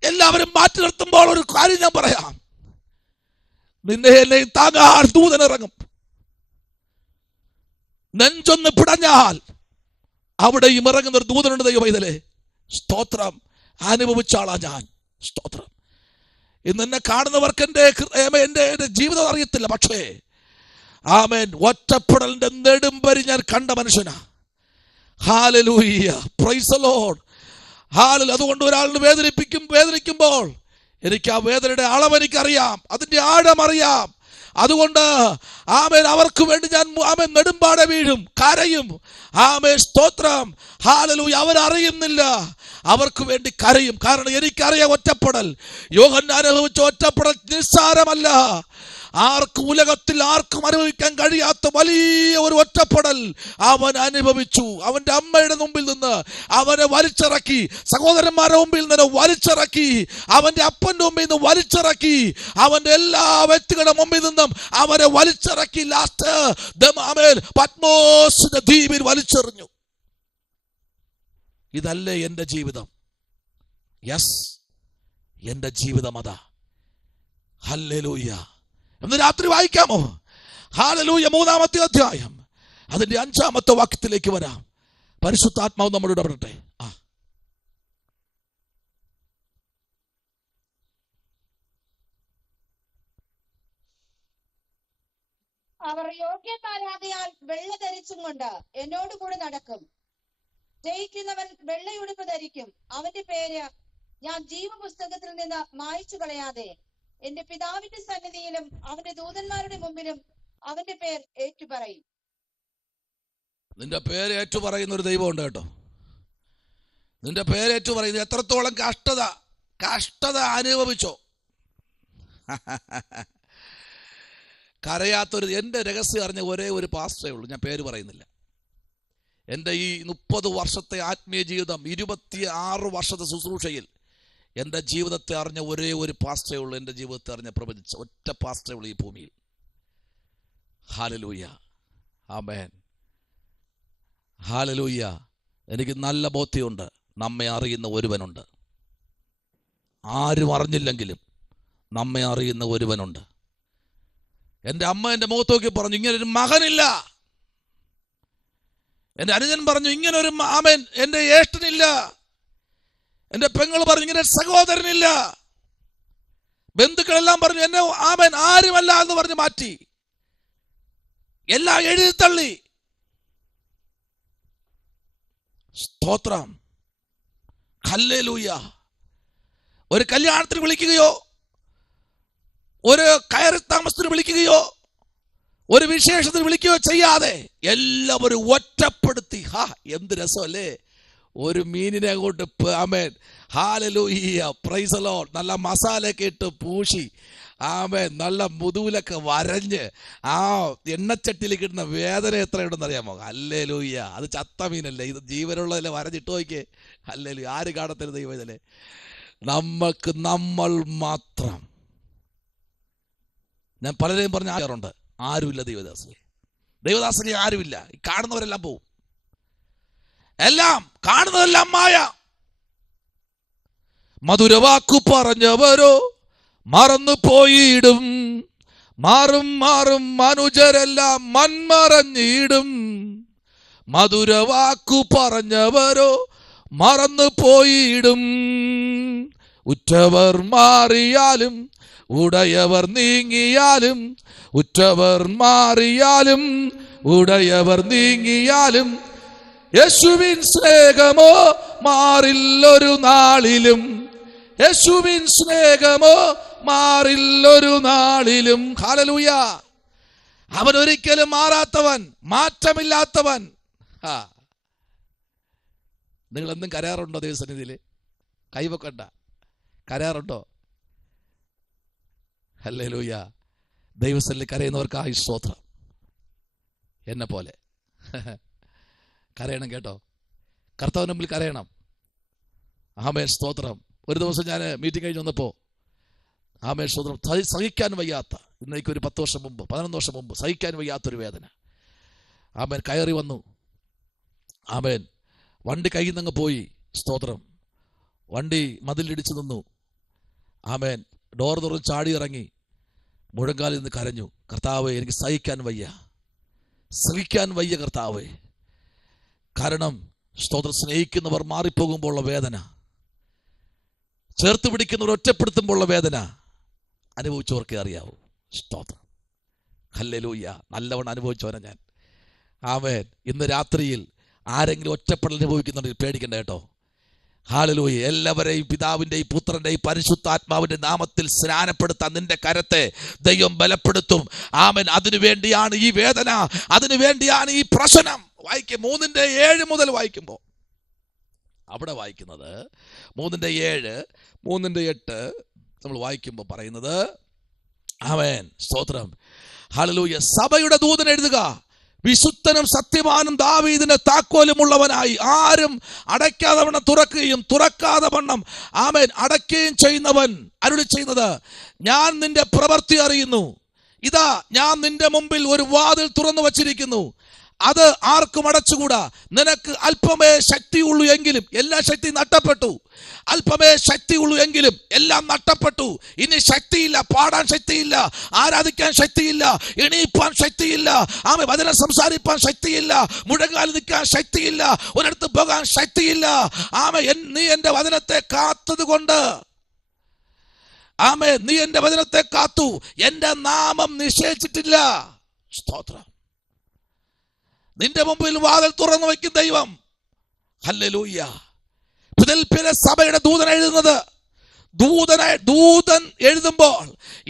എല്ലാവരും മാറ്റി നിർത്തുമ്പോൾ ഒരു കാര്യം ഞാൻ പറയാം, നിന്നെ എന്നെയും താങ്ങാൻ ദൂതനിറങ്ങും. നെഞ്ചൊന്ന് പിടഞ്ഞാൽ അവിടെയും ഇറങ്ങുന്ന ഒരു ദൂതനുണ്ട് ദൈവ പൈതലേ. സ്തോത്രം. അനുഭവിച്ച ആളാ ഞാൻ. സ്തോത്രം. ഇന്ന് എന്നെ കാണുന്നവർക്ക് എന്റെ ജീവിതം അറിയത്തില്ല, പക്ഷേ ആമേൻ ഒറ്റപ്പെടലിന്റെ നെടുമ്പരി ഞാൻ കണ്ട മനുഷ്യനാ. Hallelujah, praise the Lord. അതുകൊണ്ട് ഒരാളിന് വേദനിക്കുമ്പോൾ എനിക്ക് ആ വേദനയുടെ അളവ് എനിക്കറിയാം, അതിന്റെ ആഴം അറിയാം. അതുകൊണ്ട് ആമേൻ അവർക്ക് വേണ്ടി ഞാൻ ആമേൻ നെടുമ്പാടെ വീഴും, കരയും. ആമേൻ സ്തോത്രം. ഹല്ലേലൂയ. അവരറിയുന്നില്ല, അവർക്ക് വേണ്ടി കരയും. കാരണം എനിക്കറിയാം ഒറ്റപ്പെടൽ. യോഹന്നാൻ അനുഭവിച്ച ഒറ്റപ്പെടൽ നിസ്സാരമല്ല. ഉലകത്തിൽ ആർക്കും അനുഭവിക്കാൻ കഴിയാത്ത വലിയ ഒരു ഒറ്റപ്പെടൽ അവൻ അനുഭവിച്ചു. അവന്റെ അമ്മയുടെ മുമ്പിൽ നിന്ന് അവനെ വലിച്ചിറക്കി, സഹോദരന്മാരുടെ മുമ്പിൽ നിന്ന് വലിച്ചിറക്കി, അവന്റെ അപ്പന്റെ മുമ്പിൽ നിന്ന് വലിച്ചിറക്കി, അവന്റെ എല്ലാ വ്യക്തികളുടെ മുമ്പിൽ നിന്നും അവനെ വലിച്ചിറക്കി. ലാസ്റ്റ് പത്മോസിന്റെ ദ്വീപിൽ വലിച്ചെറിഞ്ഞു. ഇതല്ലേ എന്റെ ജീവിതം? യെസ്, എന്റെ ജീവിതം അതാ. ഹല്ലേലൂയ. ഇന്ന് രാത്രി വായിക്കാമോ? ഹല്ലേലൂയ. 3-ാമത്തെ അധ്യായം അതിന്റെ 5-ാമത്തെ വാക്യത്തിലേക്ക് വരാം. പരിശുദ്ധാത്മാവ് നമ്മോട് ഇടപെടട്ടെ. അവർ യോഗ്യന്മാരാകയാൽ വെള്ള ധരിച്ചും കൊണ്ട് എന്നോട് കൂടെ നടക്കും. ജയിക്കുന്നവൻ വെള്ളയുടുപ്പ് ധരിക്കും. അവന്റെ പേര് ഞാൻ ജീവപുസ്തകത്തിൽ നിന്ന് മായ്ച്ചു കളയാതെ എന്റെ പിതാവിന്റെ സന്നിധിയിലും അവന്റെ ദൂതന്മാരുടെ മുമ്പിലും അവന്റെ പേർ ഏറ്റുപറയും. നിന്റെ പേര് ഏറ്റുപറയുന്ന ഒരു ദൈവം ഉണ്ട് കേട്ടോ. നിന്റെ പേര് ഏറ്റുപറയുന്നത് എത്രത്തോളം കഷ്ടത അനുഭവിച്ചോ. കരയാത്തൊരു, എൻ്റെ രഹസ്യം അറിഞ്ഞ ഒരേ ഒരു പാസ്റ്ററേ ഉള്ളൂ. ഞാൻ പേര് പറയുന്നില്ല. എൻ്റെ ഈ 30 വർഷത്തെ ആത്മീയ ജീവിതം, 26 വർഷത്തെ ശുശ്രൂഷയിൽ എൻ്റെ ജീവിതത്തെ അറിഞ്ഞ ഒരേ ഒരു പാസ്റ്ററേ ഉള്ളൂ. എൻ്റെ ജീവിതത്തെ അറിഞ്ഞ പ്രവചിച്ച ഒറ്റ പാസ്റ്ററേ ഉള്ളൂ ഈ ഭൂമിയിൽ. ഹല്ലേലൂയ. ആമേൻ. ഹല്ലേലൂയ. എനിക്ക് നല്ല ബോധ്യമുണ്ട്, നമ്മെ അറിയുന്ന ഒരുവനുണ്ട്. ആരും അറിഞ്ഞില്ലെങ്കിലും നമ്മെ അറിയുന്ന ഒരുവനുണ്ട്. എൻ്റെ അമ്മ എൻ്റെ മുഖത്ത് നോക്കി പറഞ്ഞു, ഇങ്ങനൊരു മകനില്ല. എൻ്റെ അനുജൻ പറഞ്ഞു, ഇങ്ങനൊരു ആമേൻ എൻ്റെ ജ്യേഷ്ഠനില്ല. എൻ്റെ പെങ്ങൾ പറഞ്ഞു, ഇങ്ങനെ സഹോദരനില്ല. ബന്ധുക്കളെല്ലാം പറഞ്ഞു, എന്നെ ആമേൻ ആരുമല്ല എന്ന് പറഞ്ഞ് മാറ്റി. എല്ലാം എഴുതിത്തള്ളി. സ്തോത്രം. ഹല്ലേലൂയ. ഒരു കല്യാണത്തിന് വിളിക്കുകയോ, ഒരു കയറി താമസത്തിന് വിളിക്കുകയോ, ഒരു വിശേഷത്തിന് വിളിക്കുകയോ ചെയ്യാതെ എല്ലാവരും ഒറ്റപ്പെടുത്തി. എന്ത് രസമല്ലേ? ഒരു മീനിനെ അങ്ങോട്ട് amen hallelujah praise the Lord നല്ല മസാലയൊക്കെ ഇട്ട് പൂശി ആമേൻ നല്ല മുതുവിലൊക്കെ വരഞ്ഞ് ആ എണ്ണച്ചട്ടിയിൽ കിട്ടുന്ന വേദന എത്രയുണ്ടെന്ന് അറിയാമോ? ഹല്ലേലൂയ. അത് ചത്ത മീനല്ലേ, ഇത് ജീവനുള്ളതല്ലേ, വരഞ്ഞിട്ട് നോക്കിയേ. ഹല്ലേലൂയ. ആര് കാണത്തരുത് ദൈവം ഇതിലെ. നമ്മൾക്ക് നമ്മൾ മാത്രം. ഞാൻ പലരെയും പറഞ്ഞാറുണ്ട്, ആരുമില്ല ദൈവദാസനെ ആരുമില്ല. ഈ കാണുന്നവരെല്ലാം പോവും. എല്ലാം കാണുന്നതെല്ലാം മായ. മധുരവാക്കു പറഞ്ഞവരോ മറന്നു പോയിടും. മാറും മനുജരെല്ലാം മൺമറഞ്ഞിടും. മധുരവാക്കു പറഞ്ഞവരോ മറന്നു പോയിടും. ഉറ്റവർ മാറിയാലും ഉടയവർ നീങ്ങിയാലും, ഉറ്റവർ മാറിയാലും ഉടയവർ നീങ്ങിയാലും, യേശുവിൻ സ്നേഹമോ മാറില്ലൊരു നാളിലും. യേശുവിൻ സ്നേഹമോ മാറില്ലൊരു നാളിലും. ഹല്ലേലൂയ. അവൻ ഒരിക്കലും മാറാത്തവൻ, മാറ്റമില്ലാത്തവൻ. നിങ്ങൾ എന്നും കരയാറുണ്ടോ ദൈവസന്നിധിയിൽ? കൈവക്കണ്ട. കരയാറുണ്ടോ? ഹല്ലേലൂയ. ദൈവസന്നിധിയിൽ കരയുന്നവർക്കായി സ്തോത്രം. എന്നെ പോലെ കരയണം കേട്ടോ. കർത്താവിന് മുമ്പിൽ കരയണം. ആമേൻ സ്തോത്രം. ഒരു ദിവസം ഞാൻ മീറ്റിംഗ് കഴിഞ്ഞ് വന്നപ്പോൾ ആമേൻ സ്തോത്രം സഹിക്കാൻ വയ്യാത്ത, ഇന്നേക്ക് ഒരു 10 വർഷം മുമ്പ് 11 വർഷം മുമ്പ് സഹിക്കാൻ വയ്യാത്തൊരു വേദന. ആമേൻ കയറി വന്നു. ആമേൻ വണ്ടി കയ്യിൽ നിന്നങ്ങ് പോയി. സ്തോത്രം. വണ്ടി മതിലിടിച്ച് നിന്നു. ആമേൻ ഡോർ തുറന്ന് ചാടി ഇറങ്ങി മുഴങ്കാലിൽ നിന്ന് കരഞ്ഞു. കർത്താവേ, എനിക്ക് സഹിക്കാൻ വയ്യ കർത്താവേ. കാരണം സ്തോത്രം, സ്നേഹിക്കുന്നവർ മാറിപ്പോകുമ്പോഴുള്ള വേദന, ചേർത്ത് പിടിക്കുന്നവർ ഒറ്റപ്പെടുത്തുമ്പോഴുള്ള വേദന അനുഭവിച്ചവർക്കേ അറിയാവൂ. സ്തോത്രം. ഹല്ലേലൂയ. നല്ലവണ്ണം അനുഭവിച്ചവനെ ഞാൻ. ആമേൻ. ഇന്ന് രാത്രിയിൽ ആരെങ്കിലും ഒറ്റപ്പെടൽ അനുഭവിക്കുന്നുണ്ടെങ്കിൽ പേടിക്കണ്ട കേട്ടോ. ഹല്ലേലൂയ. എല്ലാവരെയും പിതാവിന്റെയും പുത്രന്റെയും പരിശുദ്ധാത്മാവിന്റെ നാമത്തിൽ സ്നാനപ്പെടുത്താൻ നിന്റെ കരത്തെ ദൈവം ബലപ്പെടുത്തും. ആമേൻ. അതിനു വേണ്ടിയാണ് ഈ വേദന, അതിനു വേണ്ടിയാണ് ഈ പ്രശ്നം. വായിക്കും 3:7 മുതൽ വായിക്കുമ്പോൾ അവിടെ വായിക്കുന്നത് 3:7, 3:8 നമ്മൾ വായിക്കുമ്പോൾ പറയുന്നത്, ആമേൻ, സ്തോത്രം, ഹല്ലേലൂയ. സഭയുടെ ദൂതൻ എഴുതുക, വിശുദ്ധനും സത്യവാനും ദാവീദിന്റെ താക്കോലുമുള്ളവനായി ആരും അടയ്ക്കാതെ വണ്ണം തുറക്കുകയും തുറക്കാതെ വണ്ണം, ആമേൻ, അടയ്ക്കുകയും ചെയ്യുന്നവൻ അരുളി ചെയ്യുന്നത്, ഞാൻ നിന്റെ പ്രവൃത്തി അറിയുന്നു. ഇതാ ഞാൻ നിന്റെ മുമ്പിൽ ഒരു വാതിൽ തുറന്നു വച്ചിരിക്കുന്നു, അത് ആർക്കും അടച്ചുകൂടാ. നിനക്ക് അല്പമേ ശക്തിയുള്ളൂ എങ്കിലും എല്ലാ ശക്തിയും നഷ്ടപ്പെട്ടു. അല്പമേ ശക്തിയുള്ളൂ എങ്കിലും എല്ലാം നഷ്ടപ്പെട്ടു. ഇനി ശക്തിയില്ല, പാടാൻ ശക്തിയില്ല, ആരാധിക്കാൻ ശക്തിയില്ല, എണീപ്പാൻ ശക്തിയില്ല, ആമേൻ, വചനം സംസാരിപ്പാൻ ശക്തിയില്ല, മുഴങ്കാൽ നിൽക്കാൻ ശക്തിയില്ല, ഒരിടത്ത് പോകാൻ ശക്തിയില്ല. ആമേൻ, നീ എന്റെ വചനത്തെ കാത്തത് കൊണ്ട്, ആമേൻ, നീ എന്റെ വചനത്തെ കാത്തു, എന്റെ നാമം നിശ്ചയിച്ചിട്ടില്ല. സ്തോത്രം. നിന്റെ മുമ്പിൽ വാതിൽ തുറന്നു വയ്ക്കും ദൈവം. ഹല്ലേലൂയ. ഫിലദൽഫിയ സഭയുടെ ദൂതൻ എഴുതുന്നത്, ദൂതൻ എഴുതുമ്പോൾ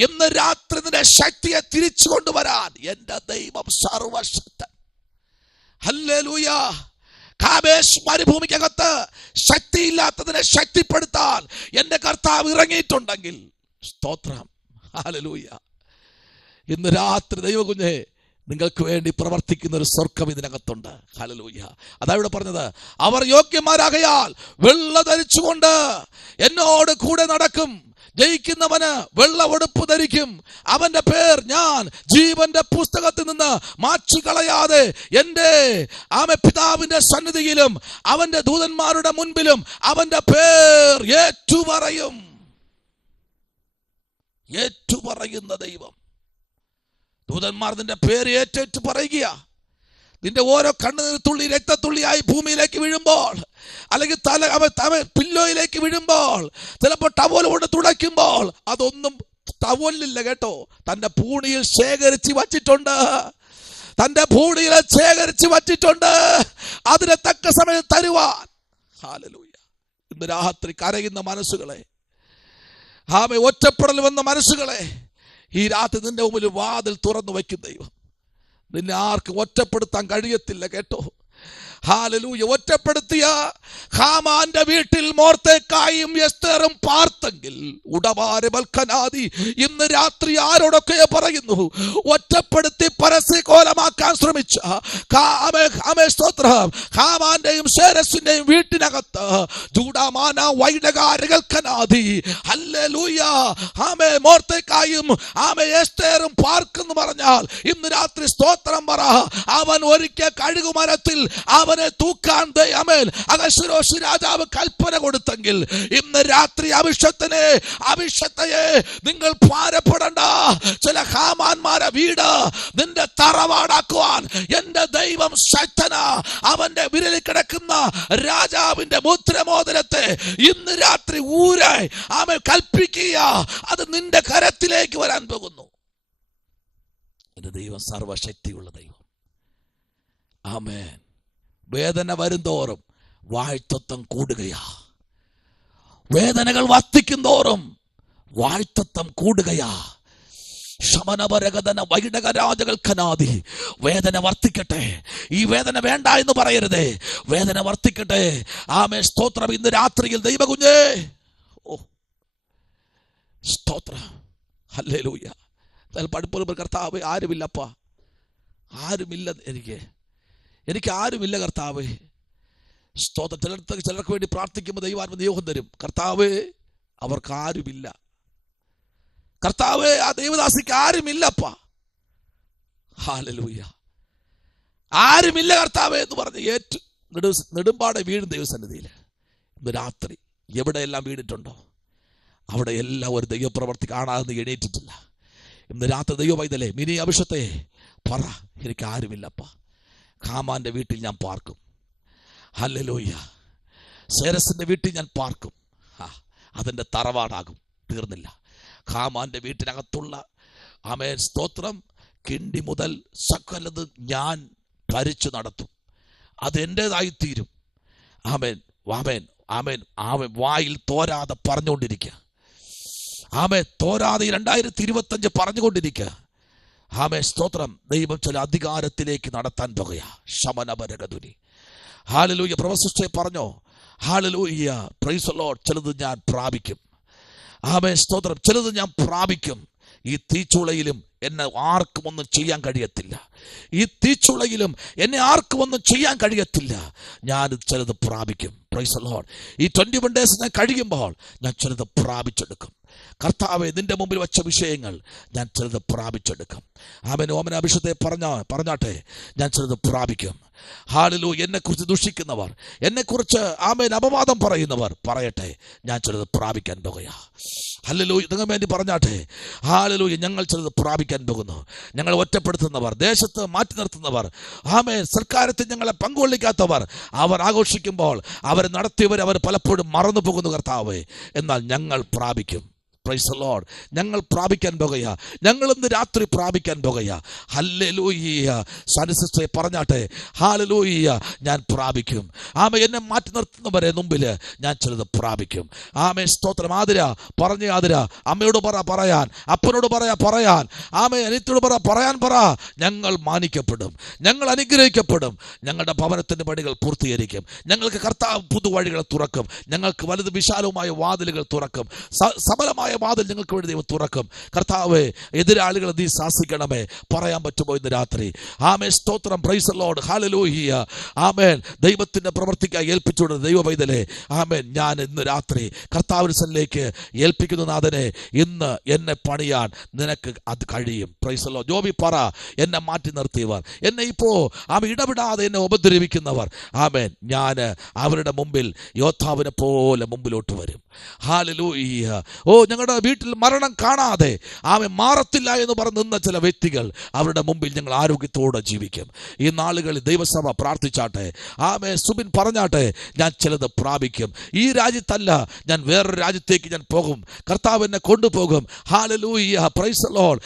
ഇന്ന് രാത്രി നിന്റെ ശക്തിയെ തിരിച്ചു കൊണ്ടുവരാൻ എന്റെ ദൈവം സർവശക്തൻ. ഹല്ലേലൂയ. കാബേശ് മരുഭൂമിക്കകത്ത് ശക്തിയില്ലാത്തതിനെ ശക്തിപ്പെടുത്താൻ എന്റെ കർത്താവ് ഇറങ്ങിയിട്ടുണ്ടെങ്കിൽ, സ്തോത്രം, ഹല്ലേലൂയ. ഇന്ന് രാത്രി ദൈവകുഞ്ഞേ, നിങ്ങൾക്ക് വേണ്ടി പ്രവർത്തിക്കുന്ന ഒരു സ്വർഗം ഇതിനകത്തുണ്ട്. ഹല്ലേലൂയ. അതാ ഇവിടെ പറഞ്ഞത്, അവർ യോഗ്യന്മാരാകയാൽ വെള്ള ധരിച്ചുകൊണ്ട് എന്നോട് കൂടെ നടക്കും. ജയിക്കുന്നവന് വെള്ള ഉടുപ്പ് ധരിക്കും. അവന്റെ പേർ ഞാൻ ജീവന്റെ പുസ്തകത്തിൽ നിന്ന് മാച്ചു കളയാതെ എന്റെ പിതാവിന്റെ സന്നിധിയിലും അവന്റെ ദൂതന്മാരുടെ മുൻപിലും അവന്റെ പേർ ഏറ്റുപറയും. ഏറ്റുപറയുന്ന ദൈവം. ദൂതന്മാർ നിന്റെ പേര് ഏറ്റേറ്റ് പറയുക. നിന്റെ ഓരോ കണ്ണുനീർ തുള്ളി രക്തത്തുള്ളിയായി ഭൂമിയിലേക്ക് വീഴുമ്പോൾ, അല്ലെങ്കിൽ പില്ലോയിലേക്ക് വീഴുമ്പോൾ, ചിലപ്പോൾ ടവൽ കൊണ്ട് തുടയ്ക്കുമ്പോൾ, അതൊന്നും ടവലില്ല കേട്ടോ, തന്റെ പൂണിയിൽ ശേഖരിച്ച് വച്ചിട്ടുണ്ട്. തന്റെ ഭൂമിയിൽ ശേഖരിച്ച് വച്ചിട്ടുണ്ട്, അതിനെ തക്ക സമയത്ത് തരുവാൻ. ഹല്ലേലൂയ. ഇന്ന് രാത്രി കരയുന്ന മനസ്സുകളെ, ആമേ, ഒറ്റപ്പെടൽ വന്ന മനസ്സുകളെ, ഈ രാത്രി നിന്റെ മുമ്പിൽ വാതിൽ തുറന്നു വയ്ക്കും ദൈവം. നിന്നെ ആർക്കും ഒറ്റപ്പെടുത്താൻ കഴിയത്തില്ല കേട്ടോ. ഹല്ലേലൂയ. ഒറ്റപ്പെടുത്തിയ ഹാമാന്റെ വീട്ടിൽ മോർദെഖായിയും എസ്തേറും പാർത്തെങ്കിൽ ഉടവാരവൽക്കനാദി ഇന്ന് രാത്രി ആരോടൊക്കെ പറയുന്നു, ഒറ്റപ്പെടുത്തി പരസ്യകോലമാക്കാൻ ശ്രമിച്ച ഹാമാന്റെയും ശേരസിന്റെയും വീട്ടിനകത്ത് ജൂഡാമാന വൈഡകാരകൽക്കനാദി, ഹല്ലേലൂയ, ആമേ, മോർദെഖായിയും ആമേ എസ്തേറും പാർക്കെന്ന് പറഞ്ഞാൽ ഇന്ന് രാത്രി സ്തോത്രം പറ. അവൻ ഒരിക്കൽ കഴുകുമരത്തിൽ അവനെ തൂക്കാൻ അഹശ്വേരോശ് രാജാവ് കൽപ്പന കൊടുത്തെങ്കിൽ ഇന്ന് രാത്രി അഭിഷക്തയെ നിങ്ങൾ ഭാരപ്പെടണ്ട. ചില ഹാമാന്മാരെ വീട് നിന്റെ തറവാടാക്കുവാൻ എന്റെ ദൈവം ശക്തനാ. അവന്റെ വിരലിൽ കിടക്കുന്ന രാജാവിന്റെ മുദ്രമോതിരത്തെ ഇന്ന് രാത്രി ഊരായി അവൻ കൽപ്പിക്കുക. അത് നിന്റെ കരത്തിലേക്ക് വരാൻ പോകുന്നു. എന്റെ ദൈവം സർവശക്തിയുള്ള ദൈവം. ആമേൻ. വേദന വരുംതോറും വാഴ്ത്തത്വം കൂടുകയാ. വേദനകൾ വർദ്ധിക്കും തോറും വാഴ്ത്തത്വം കൂടുകയാ. ശമനപരഗതന വൈഡകരാജകൽക്കനാദി. വേദന വർദ്ധിക്കട്ടെ. ഈ വേദന വേണ്ട എന്ന് പറയരുതേ. വേദന വർദ്ധിക്കട്ടെ. ആമേ, സ്തോത്രം. ഇന്ന് രാത്രിയിൽ ദൈവകുഞ്ഞേ, ഓ സ്തോത്രം, ഹല്ലേലൂയ. പഠിപ്പോലും കർത്താവ് ആരുമില്ലപ്പാ, ആരുമില്ല, എനിക്ക് ആരുമില്ല കർത്താവ്. സ്തോത്രം. ചിലർക്ക് വേണ്ടി പ്രാർത്ഥിക്കുമ്പോൾ ദൈവാത്മ നിയോഗം തരും. കർത്താവ്, അവർക്ക് ആരുമില്ല. കർത്താവ്, ആ ദൈവദാസിക്ക് ആരുമില്ലപ്പാ. ഹല്ലേലൂയ. ആരുമില്ല കർത്താവ് എന്ന് പറഞ്ഞ് നെടുമ്പാടെ വീഴും ദൈവസന്നിധിയിൽ. ഇന്ന് രാത്രി എവിടെയെല്ലാം വീണിട്ടുണ്ടോ അവിടെ എല്ലാം ഒരു ദൈവപ്രവർത്തി കാണാതെ എണീറ്റിട്ടില്ല. ഇന്ന് രാത്രി ദൈവ പൈതലേ, മിനി അഭിഷത്തെ പറ, എനിക്ക് ആരുമില്ലപ്പാ. ഹാമാന്റെ വീട്ടിൽ ഞാൻ പാർക്കും. ഹല്ലേലൂയ. സേരസിന്റെ വീട്ടിൽ ഞാൻ പാർക്കും. അതെന്റെ തറവാടാകും. തീർന്നില്ല. ഹാമാന്റെ വീട്ടിനകത്തുള്ള, ആമേൻ, സ്തോത്രം, കിണ്ടി മുതൽ സകലത് ഞാൻ ഭരിച്ചു നടത്തും. അതെൻ്റെതായി തീരും. ആമേൻ, ആമേൻ. ആമേൻ വായിൽ തോരാതെ പറഞ്ഞുകൊണ്ടിരിക്കുക. തോരാതെ 2025 പറഞ്ഞുകൊണ്ടിരിക്കുക. സ്തോത്രം. ദൈവം ചില അധികാരത്തിലേക്ക് നടത്താൻ പോകുകയാ. ശമനപരകതുനി. ഹല്ലേലൂയ. പ്രവസിസ്റ്റേ പറഞ്ഞോ, ഹല്ലേലൂയ, പ്രൈസ് ദി ലോർഡ്. ചിലത് ഞാൻ പ്രാപിക്കും. സ്തോത്രം. ചിലത് ഞാൻ പ്രാപിക്കും. ഈ തീച്ചുളയിലും എന്നെ ആർക്കും ഒന്നും ചെയ്യാൻ കഴിയത്തില്ല. ഈ തീച്ചുളയിലും എന്നെ ആർക്കും ഒന്നും ചെയ്യാൻ കഴിയത്തില്ല. ഞാൻ ചിലത് പ്രാപിക്കും. Praise the Lord. ഈ 21 ഡേയ്സ് ഞാൻ കഴിയുമ്പോൾ ഞാൻ ചിലത് പ്രാപിച്ചെടുക്കും. കർത്താവേ, നിന്റെ മുമ്പിൽ വെച്ച വിഷയങ്ങൾ ഞാൻ ചിലത് പ്രാപിച്ചെടുക്കും. ഓമന അഭിഷത്തെ പറഞ്ഞാട്ടെ, ഞാൻ ചിലത് പ്രാപിക്കും. ഹല്ലേലൂയ. എന്നെക്കുറിച്ച് ദുഷിക്കുന്നവർ, എന്നെക്കുറിച്ച് അപവാദം പറയുന്നവർ പറയട്ടെ, ഞാൻ ചിലത് പ്രാപിക്കാൻ പോകുകയാ. ഹല്ലേലൂയ. നിങ്ങൾ വേണ്ടി പറഞ്ഞാട്ടെ, ഹല്ലേലൂയ, ഞങ്ങൾ ചിലത് പ്രാപിക്കാൻ പോകുന്നു. ഞങ്ങൾ ഒറ്റപ്പെടുത്തുന്നവർ, ദേശത്ത് മാറ്റി നിർത്തുന്നവർ, സർക്കാരത്തിൽ ഞങ്ങളെ പങ്കുകൊള്ളിക്കാത്തവർ, അവർ ആഘോഷിക്കുമ്പോൾ അവരെ നടത്തിയവർ അവർ പലപ്പോഴും മറന്നു പോകുന്നു കർത്താവേ. എന്നാൽ ഞങ്ങൾ പ്രാപിക്കും. Praise the Lord. ഞങ്ങൾ പ്രാപിക്കാൻ പോകുകയാ. ഞങ്ങൾ ഇന്ന് രാത്രി പ്രാപിക്കാൻ പോകുകയാ. ഹല്ലേലൂയ. സനിസിസ്റ്ററെ പറഞ്ഞാട്ടെ, ഹല്ലേലൂയ, ഞാൻ പ്രാപിക്കും. എന്നെ മാറ്റി നിർത്തുന്നവരെ മുമ്പിൽ ഞാൻ ചിലത് പ്രാപിക്കും. സ്തോത്രം. ആതിര അമ്മയോട് പറയാൻ, അപ്പനോട് പറയാൻ, അനിയത്തോട് പറയാൻ. ഞങ്ങൾ മാനിക്കപ്പെടും, ഞങ്ങൾ അനുഗ്രഹിക്കപ്പെടും. ഞങ്ങളുടെ ഭവനത്തിന്റെ പണികൾ പൂർത്തീകരിക്കും. ഞങ്ങൾക്ക് കർത്താവ് പുതുവഴികൾ തുറക്കും. ഞങ്ങൾക്ക് വലുത് വിശാലവുമായ വാതിലുകൾ തുറക്കും. സബലമായ വാതിൽ ഞങ്ങൾക്ക് വേണ്ടി ദൈവം തുറക്കും. കർത്താവേ, എതിരാളികളെ നീ ശാസിക്കണമേ. പറയാൻ പറ്റുമോ ഇന്ന് രാത്രി? സ്തോത്രം. Praise the Lord. ഹല്ലേലൂയ. ദൈവത്തിന്റെ പ്രവർത്തിക്കായി ഏൽപ്പിച്ചുകൊണ്ട് ദൈവ പൈതലേ, ഞാൻ ഇന്ന് രാത്രി കർത്താവിലേക്ക് ഏൽപ്പിക്കുന്ന നാഥനെ, ഇന്ന് എന്നെ പണിയാൻ നിനക്ക് അത് കഴിയും. Praise the Lord. ജോബി പറ, എന്നെ മാറ്റി നിർത്തിയവർ, എന്നെ ഇപ്പോ ഇടപെടാതെ എന്നെ ഉപദ്രവിക്കുന്നവർ, ഞാൻ അവരുടെ മുമ്പിൽ യോദ്ധാവിനെ പോലെ മുമ്പിലോട്ട് വരും. ഹല്ലേലൂയ. ഞങ്ങളുടെ വീട്ടിൽ മരണം കാണാതെ മാറത്തില്ല എന്ന് പറഞ്ഞ് നിന്ന ചില വ്യക്തികൾ, അവരുടെ മുമ്പിൽ ഞങ്ങൾ ആരോഗ്യത്തോടെ ജീവിക്കും. ഈ നാളുകളിൽ ദൈവസഭ പ്രാർത്ഥിച്ചാട്ടെ. സുബിൻ പറഞ്ഞാട്ടെ, ഞാൻ ചിലത് പ്രാപിക്കും. ഈ രാജ്യത്തല്ല, ഞാൻ വേറൊരു രാജ്യത്തേക്ക് ഞാൻ പോകും. കർത്താവ് എന്നെ കൊണ്ടുപോകും. ഹല്ലേലൂയ. Praise the Lord.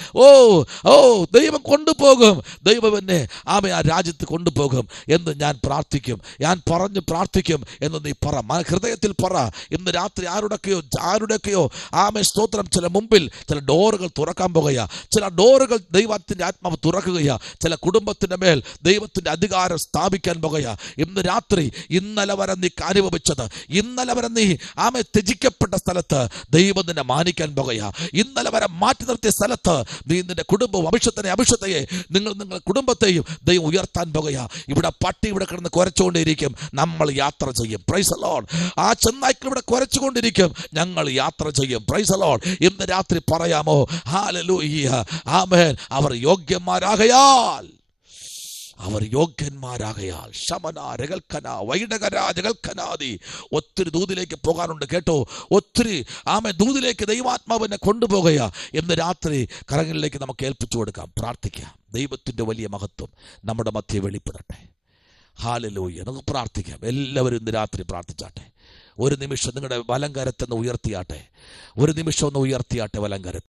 ദൈവം കൊണ്ടുപോകും. ദൈവം എന്നെ ആ രാജ്യത്ത് കൊണ്ടുപോകും എന്ന് ഞാൻ പ്രാർത്ഥിക്കും. ഞാൻ പറഞ്ഞു പ്രാർത്ഥിക്കും എന്ന് നീ പറ, ഹൃദയത്തിൽ പറ. ഇന്ന് രാത്രി ആരുടെയൊക്കെയോ സ്തോത്രം, ചില മുമ്പിൽ ചില ഡോറുകൾ തുറക്കാൻ പോകുകയാ. ചില ഡോറുകൾ ദൈവത്തിന്റെ ആത്മാവ് തുറക്കുകയാ. ചില കുടുംബത്തിന്റെ മേൽ ദൈവത്തിന്റെ അധികാരം സ്ഥാപിക്കാൻ പോകുകയാ. ഇന്ന് രാത്രി, ഇന്നലെ വരെ നീ അനുഭവിച്ചത്, ഇന്നലെ വരെ നീ ത്യജിക്കപ്പെട്ട സ്ഥലത്ത് ദൈവം നിന്നെ മാനിക്കാൻ പോകുകയാ. ഇന്നലെ വരെ മാറ്റി നിർത്തിയ സ്ഥലത്ത് നീ നിന്റെ കുടുംബവും അഭിഷത്തേയെ നിങ്ങളുടെ കുടുംബത്തെയും ദൈവം ഉയർത്താൻ പോകുകയാ. ഇവിടെ പട്ടി ഇവിടെ കിടന്ന് കുരച്ചുകൊണ്ടിരിക്കും, നമ്മൾ യാത്ര ചെയ്യും. Praise the Lord. ചെന്നായ്ക്കൾ ഇവിടെ കുരച്ചുകൊണ്ടിരിക്കും, ഞങ്ങൾ യാത്ര ചെയ്യും. Praise the Lord. ഇന്ന് രാത്രി പറയാമോ, ഹല്ലേലൂയ, ആമേൻ. അവർ യോഗ്യന്മാരാകയാൽ ഒത്തിരി ദൂതിലേക്ക് പോകാനുണ്ട് കേട്ടോ. ഒത്തിരി ദൂതിലേക്ക് ദൈവാത്മാവിനെ കൊണ്ടുപോകുകയാ. ഇന്ന് രാത്രി കരങ്ങളിലേക്ക് നമുക്ക് ഏൽപ്പിച്ചു കൊടുക്കാം. പ്രാർത്ഥിക്കാം. ദൈവത്തിന്റെ വലിയ മഹത്വം നമ്മുടെ മധ്യേ വെളിപ്പെടട്ടെ. ഹല്ലേലൂയ. നമുക്ക് പ്രാർത്ഥിക്കാം. എല്ലാവരും ഇന്ന് രാത്രി പ്രാർത്ഥിച്ചാട്ടെ. ഒരു നിമിഷം നിങ്ങളുടെ വലങ്കരത്തെന്ന് ഉയർത്തിയാട്ടെ. ഒരു നിമിഷം ഒന്ന് ഉയർത്തിയാട്ടെ വലങ്കരത്ത്.